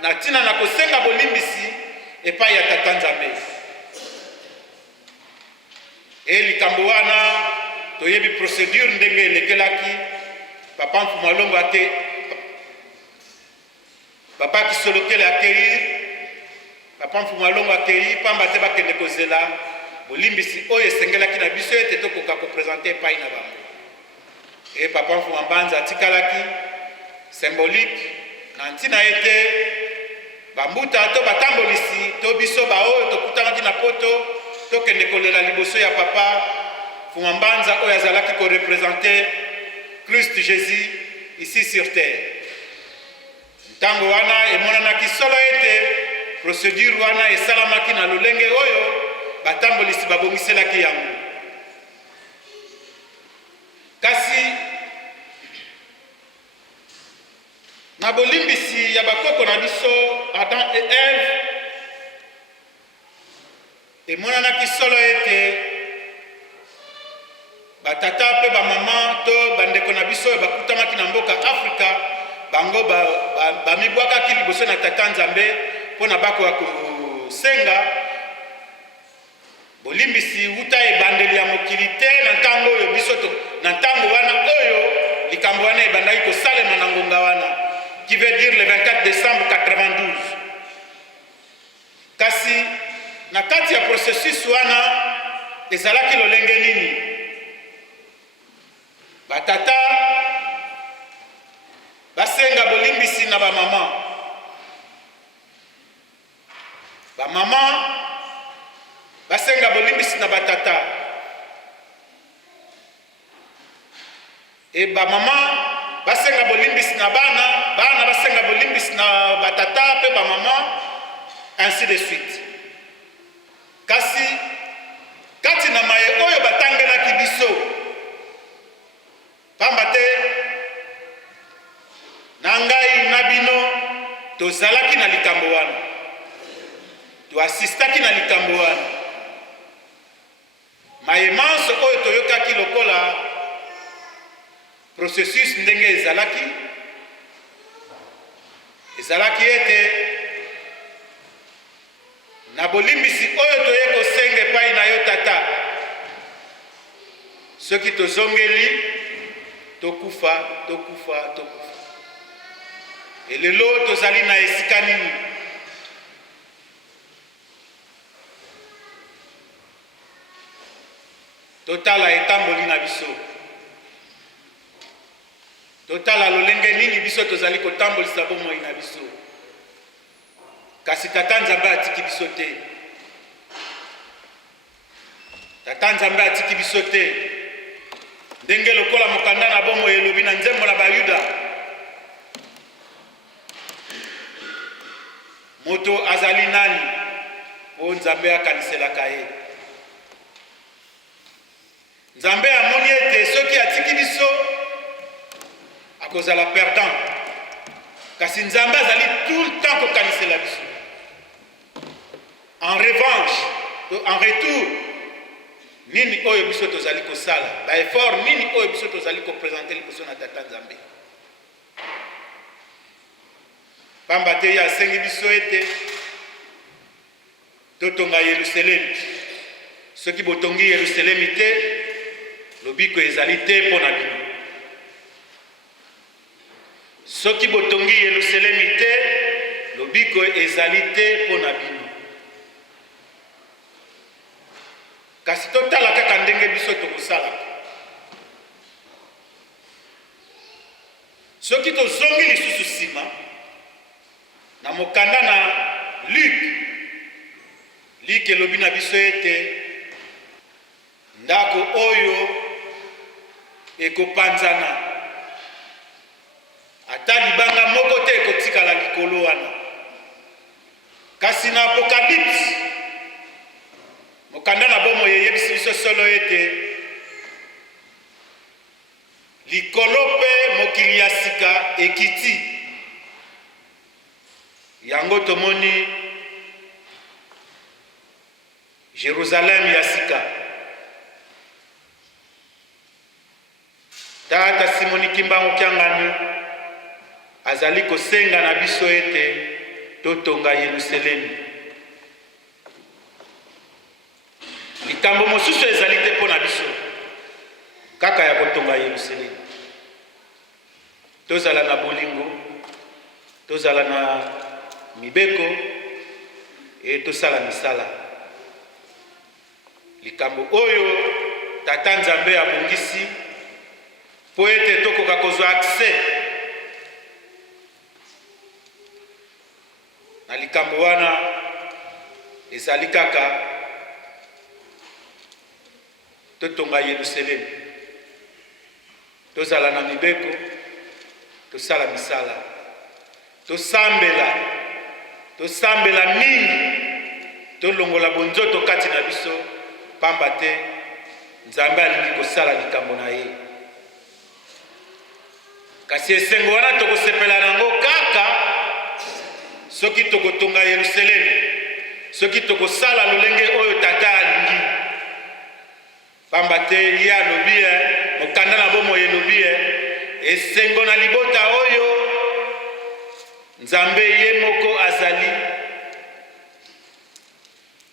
na ntina na kosenga bolimbisi epai ya tata Nzambe. E likambo wana toyebi procédure ndenge elekelaki. Papa Mfumalongo ate papa Kisolokele akei Papa Mfumalongo akei pamba te bakende kozela bolimbisi oyo esengelaki na biso ete tokoka kopresente epai na bango. E Papa Mfumambanza atikalaki symbolique na ntina ete bambuta to batambolisi to biso baoyo tokutanaki na poto tokende kolela liboso ya Papa Mfumambanza oyo azalaki korepresente Christ Jésus ici sur terre. Ntango wana emonanaki solo ete procédure wana esalamaki na lolenge oyo batambolisi babongiselaki yango. Kasi na bolimbisi ya bakoko na biso Adam et Ève emonanaki solo ete batata pe bamama to bandeko na biso bakutamaki na mboka Afrika bango bamibwakaki liboso na tata Nzambe mpona bakoka kosenga bolimbisi uta ebandeli ya mokili te na ntango oyo biso na ntango wana oyo likambo wana ebandaki kosalema na ngonga wana, qui veut dire le 24 décembre 92. Kasi na kati ya processus wana ezalaki lolenge nini? Batata basenga bolimbisi na bamama. Bamama basenga bolimbisi na batata. E bamama basenga bolimbisi na bana, bana basenga bolimbisi na batata pe bamama, ainsi de suite. Kasi kati na maye oyo batangelaki biso pamba te na ngai na bino tozalaki na likambo wana, toasistaki na likambo wana. Mayemanso oyo toyokaki lokola processus ndenge ezalaki ete na bolimbisi oyo toye kosenga epai na yo tata, soki tozongeli tokufa. Elelo tozali na esika nini? Totala etamboli na biso, totala lolenge nini biso tozali kotambolisa bomoi na biso. Kasi tata Nzambe atiki biso te. Tata Nzambe atiki biso te. ndenge lokola mokanda na bomo elobi na nzembo na bayuda moto azali nani o nzambe akaniselaka ye. Nzambe amoni ete soki atiki biso akozala perdant, kasi nzambe azali tout le temps kokanisela biso. En revanche, en retour, nini oyo biso tozali kosala, ba effort nini oyo biso tozali kopresenter liboso na tata nzambe. Pamba te ya asengi biso ete totonga Yerusalemi. Soki botongi Yerusalemi te, lobiko ezali te mpo na bino. Soki botongi Yerusalemi te, lobiko ezali te mpo na bino. Kasi totala kaka ndenge biso tokosala. Soki tozongi lisusu nsima na mokanda na Luc elobi na biso ete ndako oyo ekopanzana ata libanga moko te ekotikala likolo wana. Kasi na Apocalypse mokanda na bomo yeyebisi biso solo ete likolo mpe mokili ya sika ekiti. Yango tomoni Jérusalem ya sika. Tata Simoni Kimbangu Kiangani azali kosenga na biso ete totonga Yerusalemi. Likambo mosusu ezali te mpo na biso kaka ya kotonga Yerusalemi. Tozala na bolingo, tozala na mibeko, e tosala misala. Likambo oyo tata nzambe abongisi po ete tokoka kozwa accès na likambo wana ezali kaka totonga Yerusalemi. Tozala na mibeko, tosala misala, tosambela mingi, tolongola bonzoto kati na biso, pamba te nzambe alingi kosala likambo na ye. Kasi esengo wana tokosepela nango kaka soki tokotonga Yerusalemi, soki tokosala lolenge oyo tata alingi. Pamba te ye alobi mokanda na bomo elobi esengo na libota oyo nzambe ye moko azali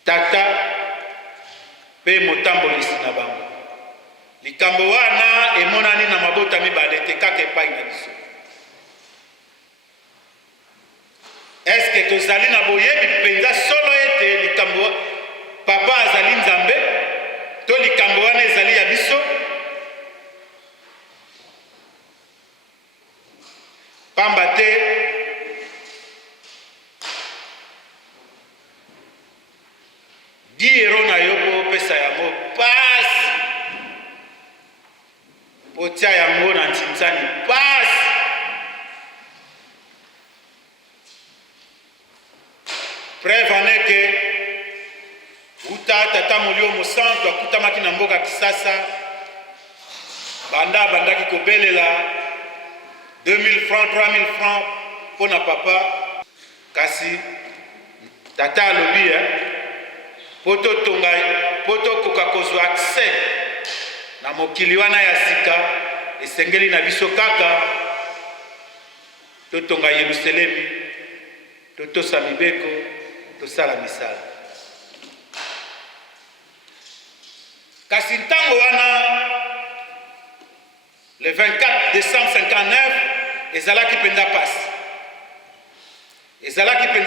tata pe motambolisi na bango. Likambo wana emonani na mabota mibale te kaka epai na biso. Eske tozali na boyebi penza solo ete likambo papa azali nzambe to likambo wana ezali ya biso? Pamba te diero na yo po pesa yango pasi, potia yango na ntinzani pasi. Preuve aneke uta tata molio mosantu akutamaki na mboka Kisasa, bandaki kobelela 2000 francs 3000 francs pour na papa. Kasi tata alobi poto tonga poto koka kozwa accès na mokili wana ya sika, esengeli na biso kaka totonga Yerusalemi, totosa mibeko, tosala misala. Kasi ntango wana le 24 décembre 59 ezalaki penza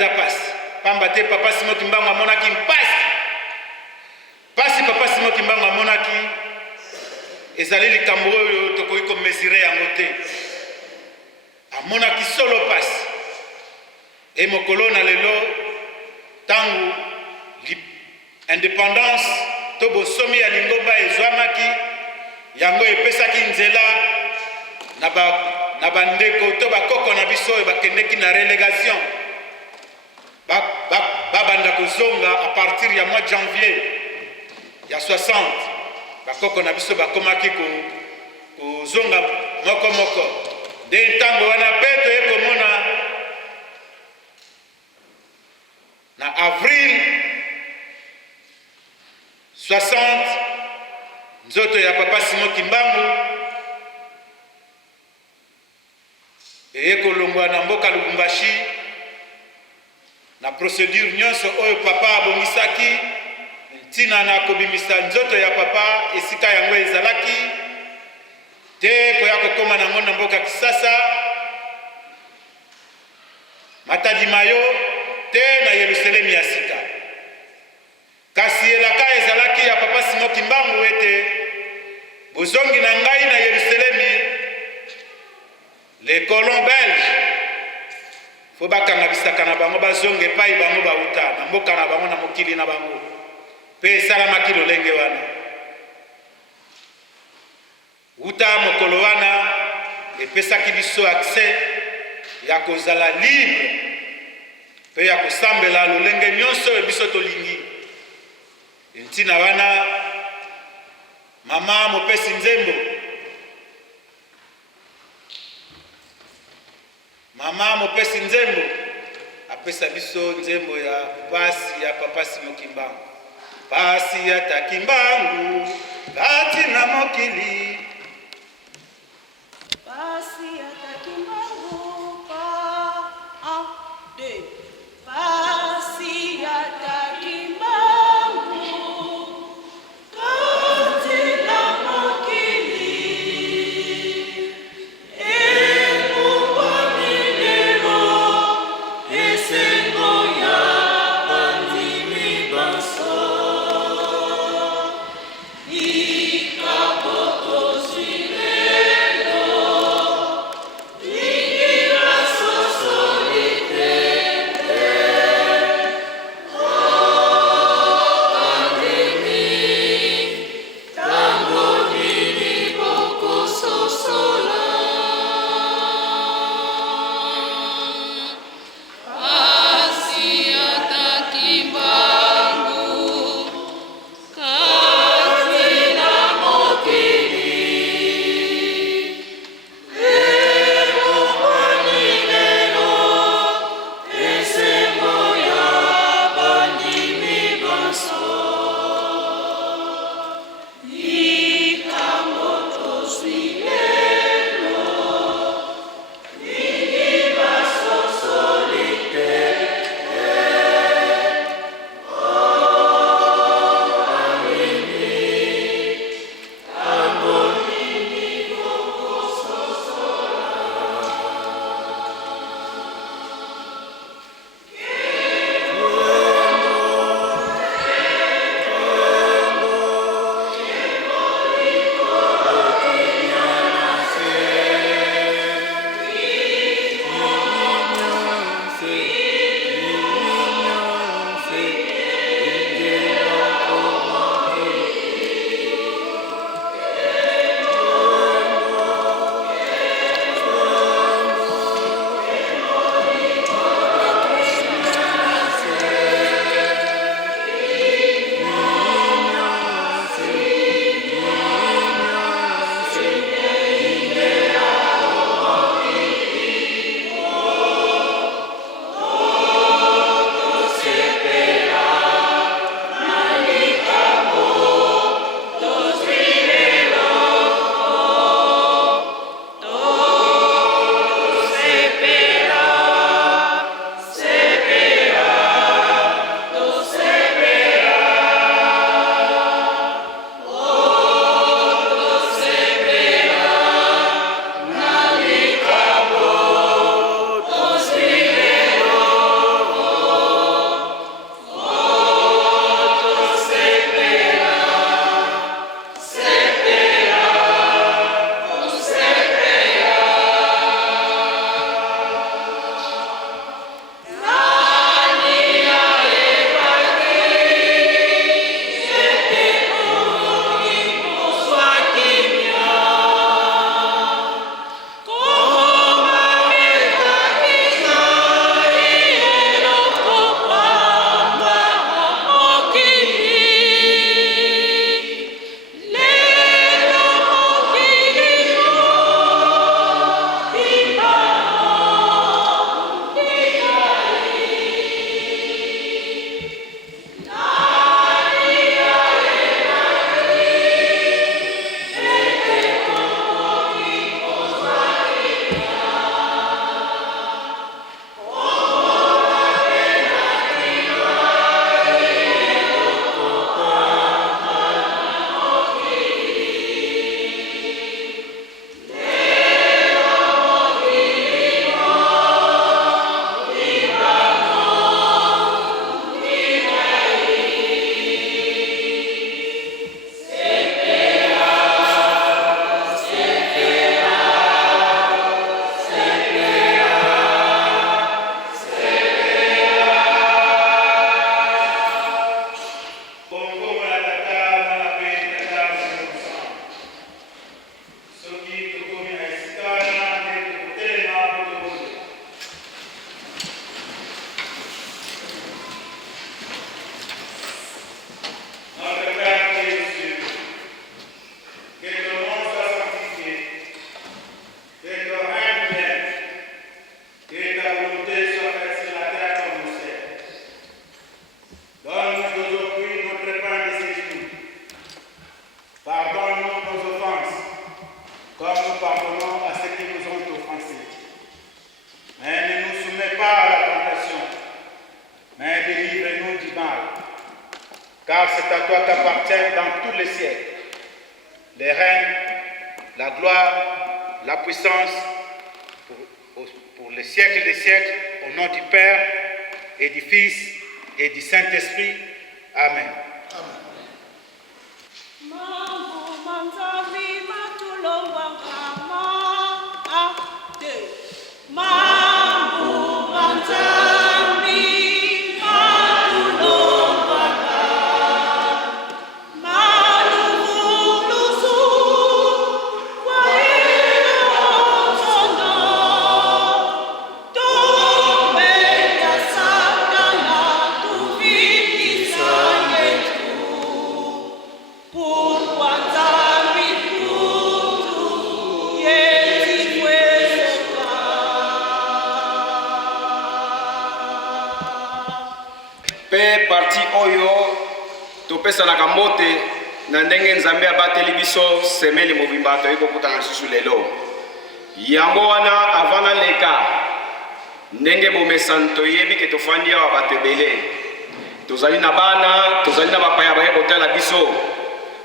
pasi. Pamba te papa Simon Kimbangu amonaki mpasi. Papa Simon Kimbangu amonaki ezali likambo oyo tokoki komesire yango te. Amonaki solo pasi. E mokolo na lelo tangu indépendance to bosomi ya Lingomba ezwamaki, yango epesaki nzela na bandeko to bakoko na biso oyo bakendeki na relégation babanda kozonga à partir ya mois de janvier ya 60 bakoko na biso bakomaki kozonga moko nde ntango wana mpe toye komona na avril 60 nzoto ya papa Simon Kimbangu eye kolongwa na mboka Lubumbashi na procédure nyonso oyo papa abongisaki ntina na kobimisa nzoto ya papa esika yango ezalaki te koya kokoma nango na mboka Kisasa Matadi Mayo te na Yerusalemu ya sika kasi elaka ezalaki ya papa Simon Kimbangu ete bozongi na ngai na Yerusalemu les colons belges fo bakanga bisaka na bango bazonge epai bango bauta na mboka na bango na mokili na bango mpe esalamaki lolenge wana uta mokolo wana epesaki biso accès ya kozala libre mpe ya kosambela lolenge nyonso oyo biso tolingi ntina wana mama mopesi nzembo mama mopesi nzembo apesa biso nzembo ya pasi ya papa Simon Kimbangu pasi ya takimbangu kati na mokili pasi ya takimbangu pa 1 2 pasi ya takimbangu kati na mokili Ikapoto les siècles. Les règnes, la gloire, la puissance, pour les siècles des siècles, au nom du Père et du Fils et du Saint-Esprit. Amen. parti oyo topesanaka mbote na ndenge nzambe abateli biso semeli mobimba toyi kokutana lisusu lelo. Yango wana avana leka ndenge bomesano toyebi ke tofandi awa bato ebele. Tozali na bana, tozali na bapaya baye kotala biso.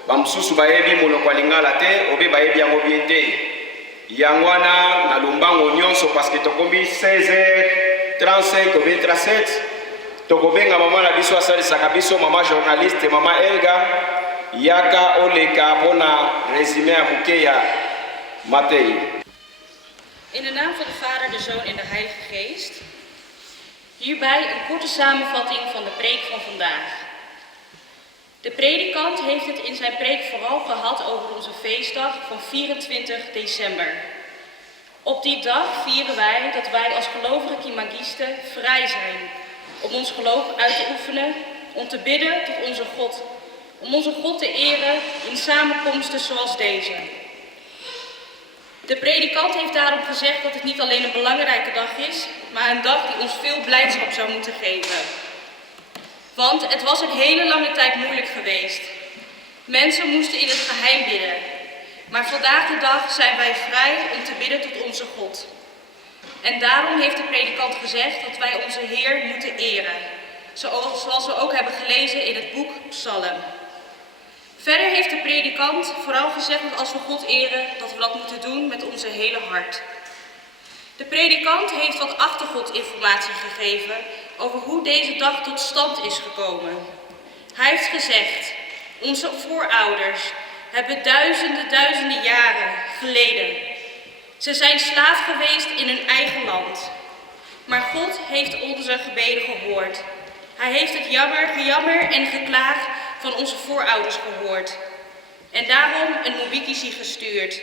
Bamususu bayebi monoko ya lingala te, obe bayebi yango bien te. Yango wana na lumbango nyonso parce que tokomi 16h35 obe 37. Tokobenga mama na biso asalisaka biso, mama journaliste, mama Elga yaka oleka pona resume ya muke ya Matthew. In de naam van de Vader, de Zoon en de Heilige Geest. Hierbij een korte samenvatting van de preek van vandaag. De predikant heeft het in zijn preek vooral gehad over onze feestdag van 24 december. Op die dag vieren wij dat wij als gelovige Kimagisten vrij zijn om ons geloof uit te oefenen, om te bidden tot onze God, om onze God te eren in samenkomsten zoals deze. De predikant heeft daarom gezegd dat het niet alleen een belangrijke dag is, maar een dag die ons veel blijdschap zou moeten geven. Want het was een hele lange tijd moeilijk geweest. Mensen moesten in het geheim bidden. Maar vandaag de dag zijn wij vrij om te bidden tot onze God. En daarom heeft de predikant gezegd dat wij onze Heer moeten eren. Zoals we ook hebben gelezen in het boek Psalm. Verder heeft de predikant vooral gezegd dat als we God eren, dat we dat moeten doen met onze hele hart. De predikant heeft wat achtergrondinformatie gegeven over hoe deze dag tot stand is gekomen. Hij heeft gezegd, onze voorouders hebben duizenden jaren geleden. Ze zijn slaaf geweest in hun eigen land. Maar God heeft onze gebeden gehoord. Hij heeft het gejammer en geklaag van onze voorouders gehoord. En daarom een Mobikisi gestuurd,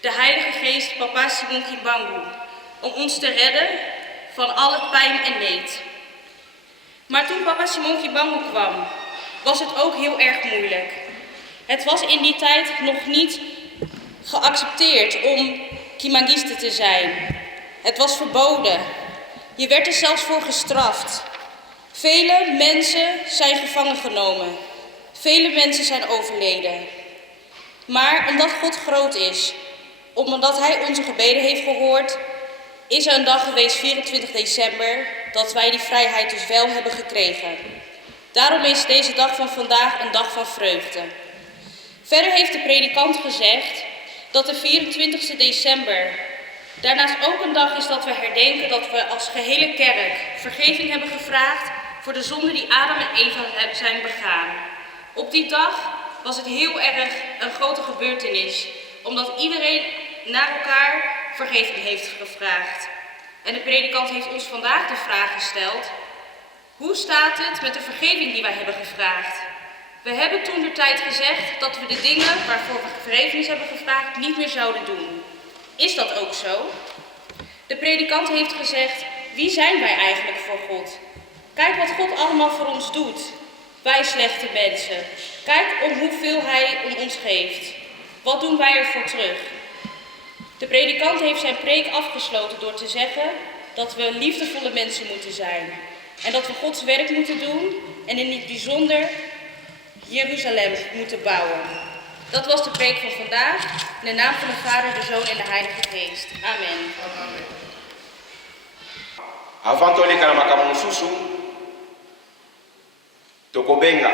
de Heilige Geest Papa Simon Kimbangu, om ons te redden van alle pijn en leed. Maar toen Papa Simon Kimbangu kwam, was het ook heel erg moeilijk. Het was in die tijd nog niet geaccepteerd om Kimagiste te zijn. Het was verboden. Je werd er zelfs voor gestraft. Vele mensen zijn gevangen genomen. Vele mensen zijn overleden. Maar omdat God groot is, omdat Hij onze gebeden heeft gehoord, is er een dag geweest, 24 december, dat wij die vrijheid dus wel hebben gekregen. Daarom is deze dag van vandaag een dag van vreugde. Verder heeft de predikant gezegd dat de 24 december daarnaast ook een dag is dat we herdenken dat we als gehele kerk vergeving hebben gevraagd voor de zonden die Adam en Eva zijn begaan. Op die dag was het heel erg een grote gebeurtenis, omdat iedereen naar elkaar vergeving heeft gevraagd. En de predikant heeft ons vandaag de vraag gesteld: hoe staat het met de vergeving die wij hebben gevraagd? We hebben toen de tijd gezegd dat we de dingen waarvoor we vergeving hebben gevraagd niet meer zouden doen. Is dat ook zo? De predikant heeft gezegd: wie zijn wij eigenlijk voor God? Kijk wat God allemaal voor ons doet. Wij slechte mensen. Kijk om hoeveel Hij om ons geeft. Wat doen wij ervoor terug? De predikant heeft zijn preek afgesloten door te zeggen dat we liefdevolle mensen moeten zijn. En dat we Gods werk moeten doen en in het bijzonder Jeruzalem moeten bouwen. Dat was de preek van vandaag. In de naam van de Vader, de Zoon en de Heilige Geest. Amen. Avant toleka na makambo mosusu tokobenga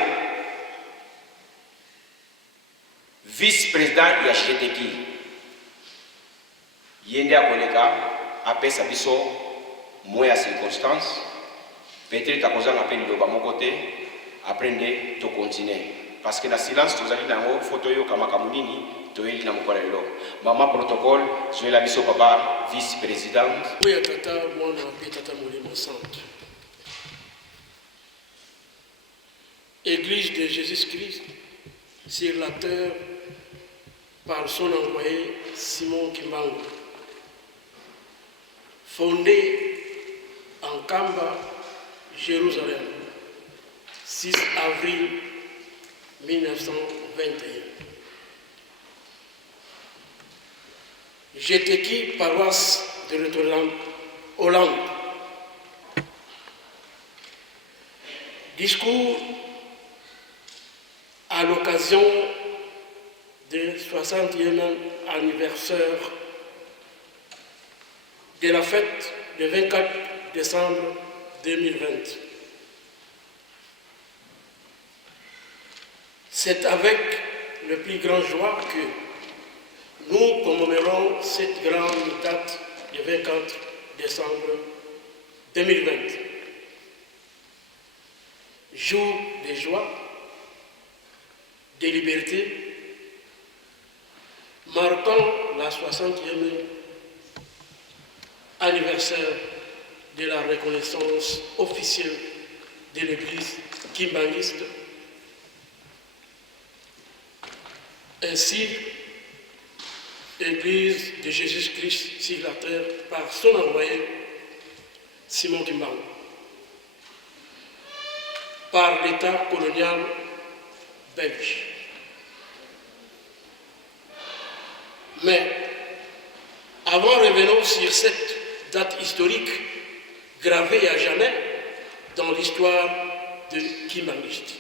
vice-président ya GTK yende akoleka apesa biso moya circonstance peut-être takozanga mpe liloba moko te après nde tocontinue parce que na silence tozali nango fo toyoka makambo nini toyeli na mokolo lelo mama protocole zoyela biso papa vice-présidente oyo tata mwana mpe tata molimo centre Église de Jésus-Christ sur la terre par son envoyé Simon Kimbangu, fondée en Kamba, Jérusalem, 6 avril 1921. GTK, paroisse de Notre-Dame, Hollande. Discours à l'occasion du 60e anniversaire de la fête du 24 décembre 2020. C'est avec le plus grand joie que nous commémorons cette grande date du 24 décembre 2020. Jour de joie, de liberté, marquant la 60e anniversaire de la reconnaissance officielle de l'Église kimbanguiste, ainsi l'Église de Jésus-Christ sur la terre par son envoyé Simon Kimbangu, par l'État colonial belge. Mais avant revenons sur cette date historique gravée à jamais dans l'histoire de Kimbanguiste.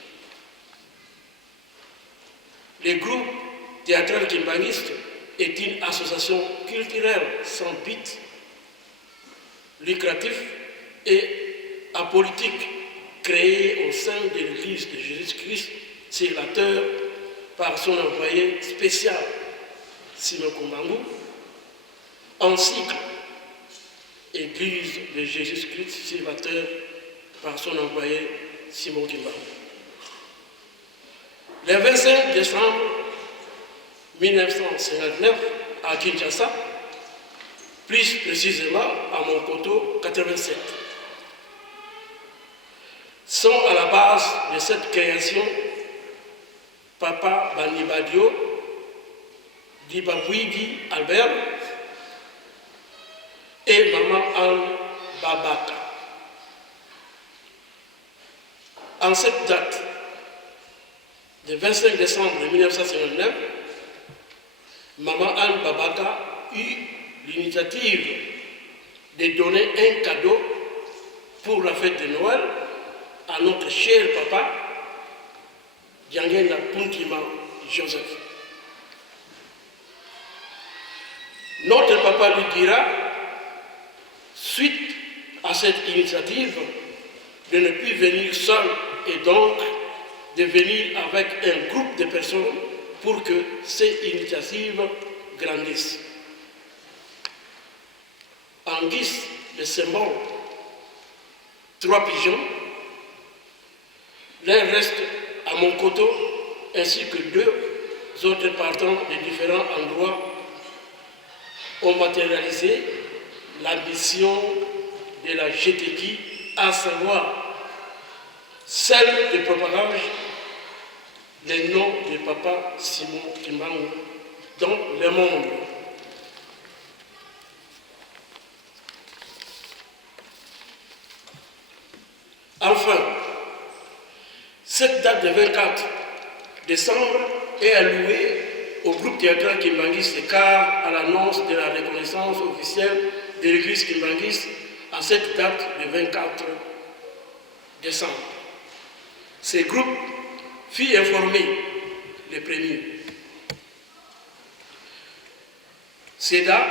Le groupe théâtral kimbanguiste est une association culturelle sans but lucratif et apolitique créée au sein de l'Église de Jésus-Christ sur la terre par son envoyé spécial Simon Kimbangu, ainsi que l'Église de Jésus-Christ sur la terre par son envoyé Simon Kimbangu. Le 25 décembre 1959 à Kinshasa, plus précisément à Monkoto 87, sont à la base de cette création Papa Banibadio, Dibabouidi Albert et Maman Anne Babaka. En cette date, le 25 décembre 1959, Maman Anne Babaka eut l'initiative de donner un cadeau pour la fête de Noël à notre cher papa, Diangena Puntima Joseph. Notre papa lui dira, suite à cette initiative, de ne plus venir seul et donc de venir avec un groupe de personnes pour que ces initiatives grandissent. En guise de symbole, 3 pigeons, l'un reste à Monkoto ainsi que 2 autres partant de différents endroits ont matérialisé la mission de la GTK, à savoir celle de propagage des noms de papa Simon Kimbangu dans le monde. Enfin, cette date de 24 décembre est allouée au groupe théâtral kimbanguiste car à l'annonce de la reconnaissance officielle de l'église kimbanguiste à cette date de 24 décembre. Ce groupe fut informé les premiers. C'est là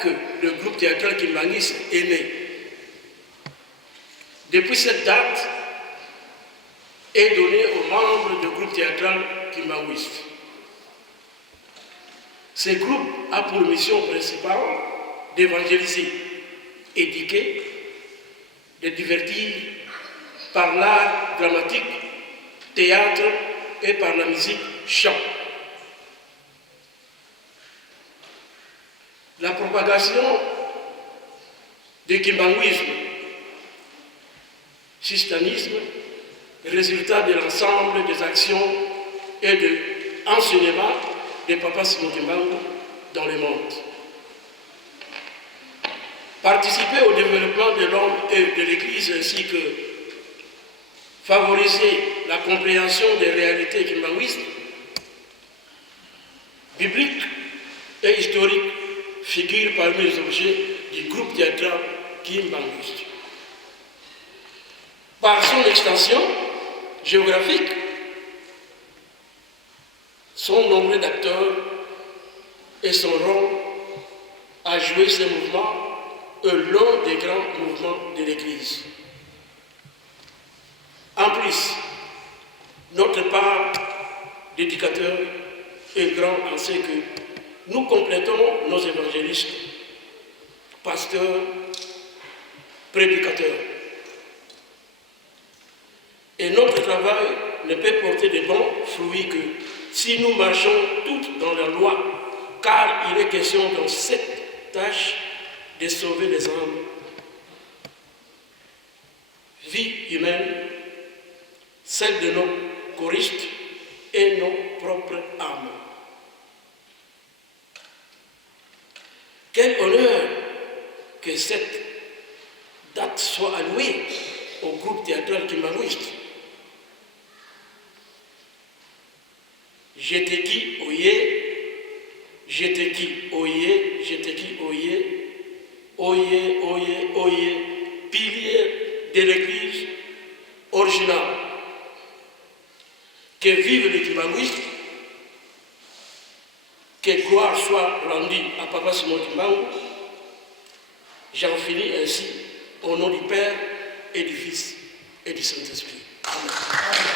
que le groupe théâtral kimbanguiste est né. Depuis cette date est donnée aux membres du groupe théâtral kimbanguistes. Ce groupe a pour mission principale d'évangéliser, éduquer, de divertir par l'art dramatique, théâtre et par la musique chant. La propagation du kimbanguisme, christianisme, résultat de l'ensemble des actions et de l'enseignement de Papa Simon Kimbangu dans le monde. Participer au développement de l'homme et de l'Église ainsi que favoriser la compréhension des réalités kimbanguistes, bibliques et historiques figurent parmi les objets du groupe théâtral kimbanguiste. Par son extension géographique, son nombre d'acteurs et son rôle à jouer ce mouvement l'un des grands mouvements de l'Église. En plus, notre part d'éducateurs est grande en ce que nous complétons nos évangélistes, pasteurs, prédicateurs. Et notre travail ne peut porter de bons fruits que si nous marchons tous dans la loi, car il est question dans cette tâche de sauver les âmes, vie humaine, celle de nos choristes et nos propres âmes. Quel honneur que cette date soit allouée au groupe théâtral kimbanguiste. J'étais qui oyé, j'étais qui oyé, j'étais qui oyé, oyé, oyé, oyé, pilier de l'Église originale. Que vive les kimbanguistes, que gloire soit rendue à Papa Simon Kimbangu. J'en finis ainsi au nom du Père et du Fils et du Saint-Esprit. Amen.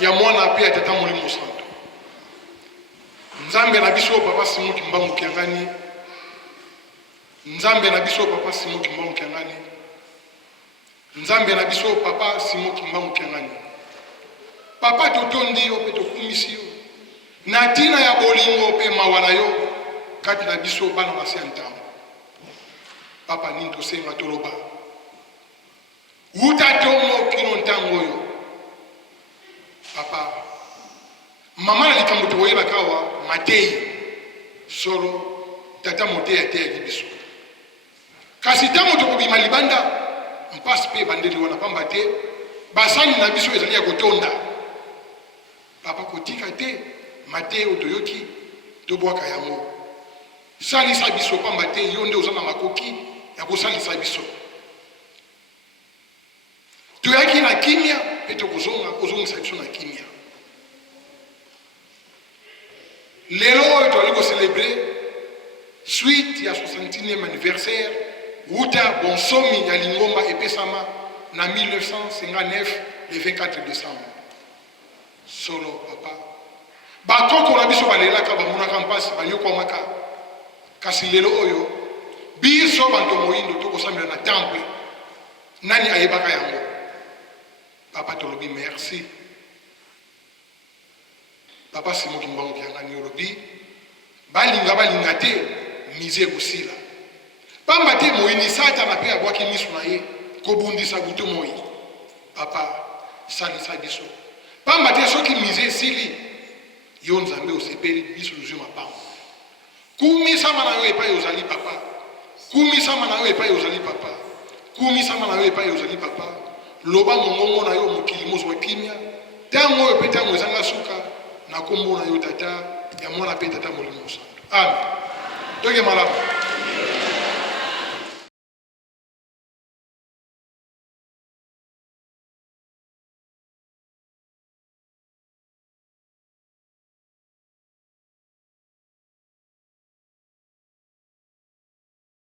ya mwana pe ya tata molimo santo. Nzambe na biso papa Simon Kimbangu Kiangani. Nzambe na biso papa Simon Kimbangu Kiangani. Nzambe na biso papa Simon Kimbangu Kiangani. Papa totondi yo pe tokumisi yo. Na tina ya bolingo pe mawana yo kati na biso bana basi ntambo. Papa ninto senga toloba. Uta tomo kino ntango yo. Papa mama na likambo toyeba kawa Matei solo tata mote ya te ya biso. Kasi tamo tokobima libanda mpasi pe bandeli wana pamba te basani na biso ezali ya kotonda. Papa kotika te Matei otoyoki tobwaka yango. Salisa biso pamba te yo nde oza na makoki ya kosalisa biso. Toyaki na kimia pe tokozongisa biso na kimia. Lelo oyo toali ko célébrer suite ya 61e anniversaire Wuta bonsomi ya Lingomba epesama na 1959 le 24 décembre. Solo papa. Bakoko na biso balelaka bamonaka mpasi banyokomaka. Kasi lelo oyo biso banto moyindo tokosambela na temple. Nani ayebaka yango? Papa tolobi merci. Papa Simon Kimbangu Kiangani olobi balinga te mise kosila. Pamba te moyini sata na pe abwaki misu na ye kobundisa butu moyi. Papa salisa biso. Pamba te soki mise sili yo Nzambe osepeli biso luzuma pamba. Kumisama na yo epai ozali papa. Kumisama na yo epai ozali papa. Kumisama na yo epai ozali papa. Loba mongongo na yo mokili mozwa kimia. Tango yo pe tango ezanga suka na kombo na yo tata ya mwana pe tata molimo santo. Amen. Toke malamu.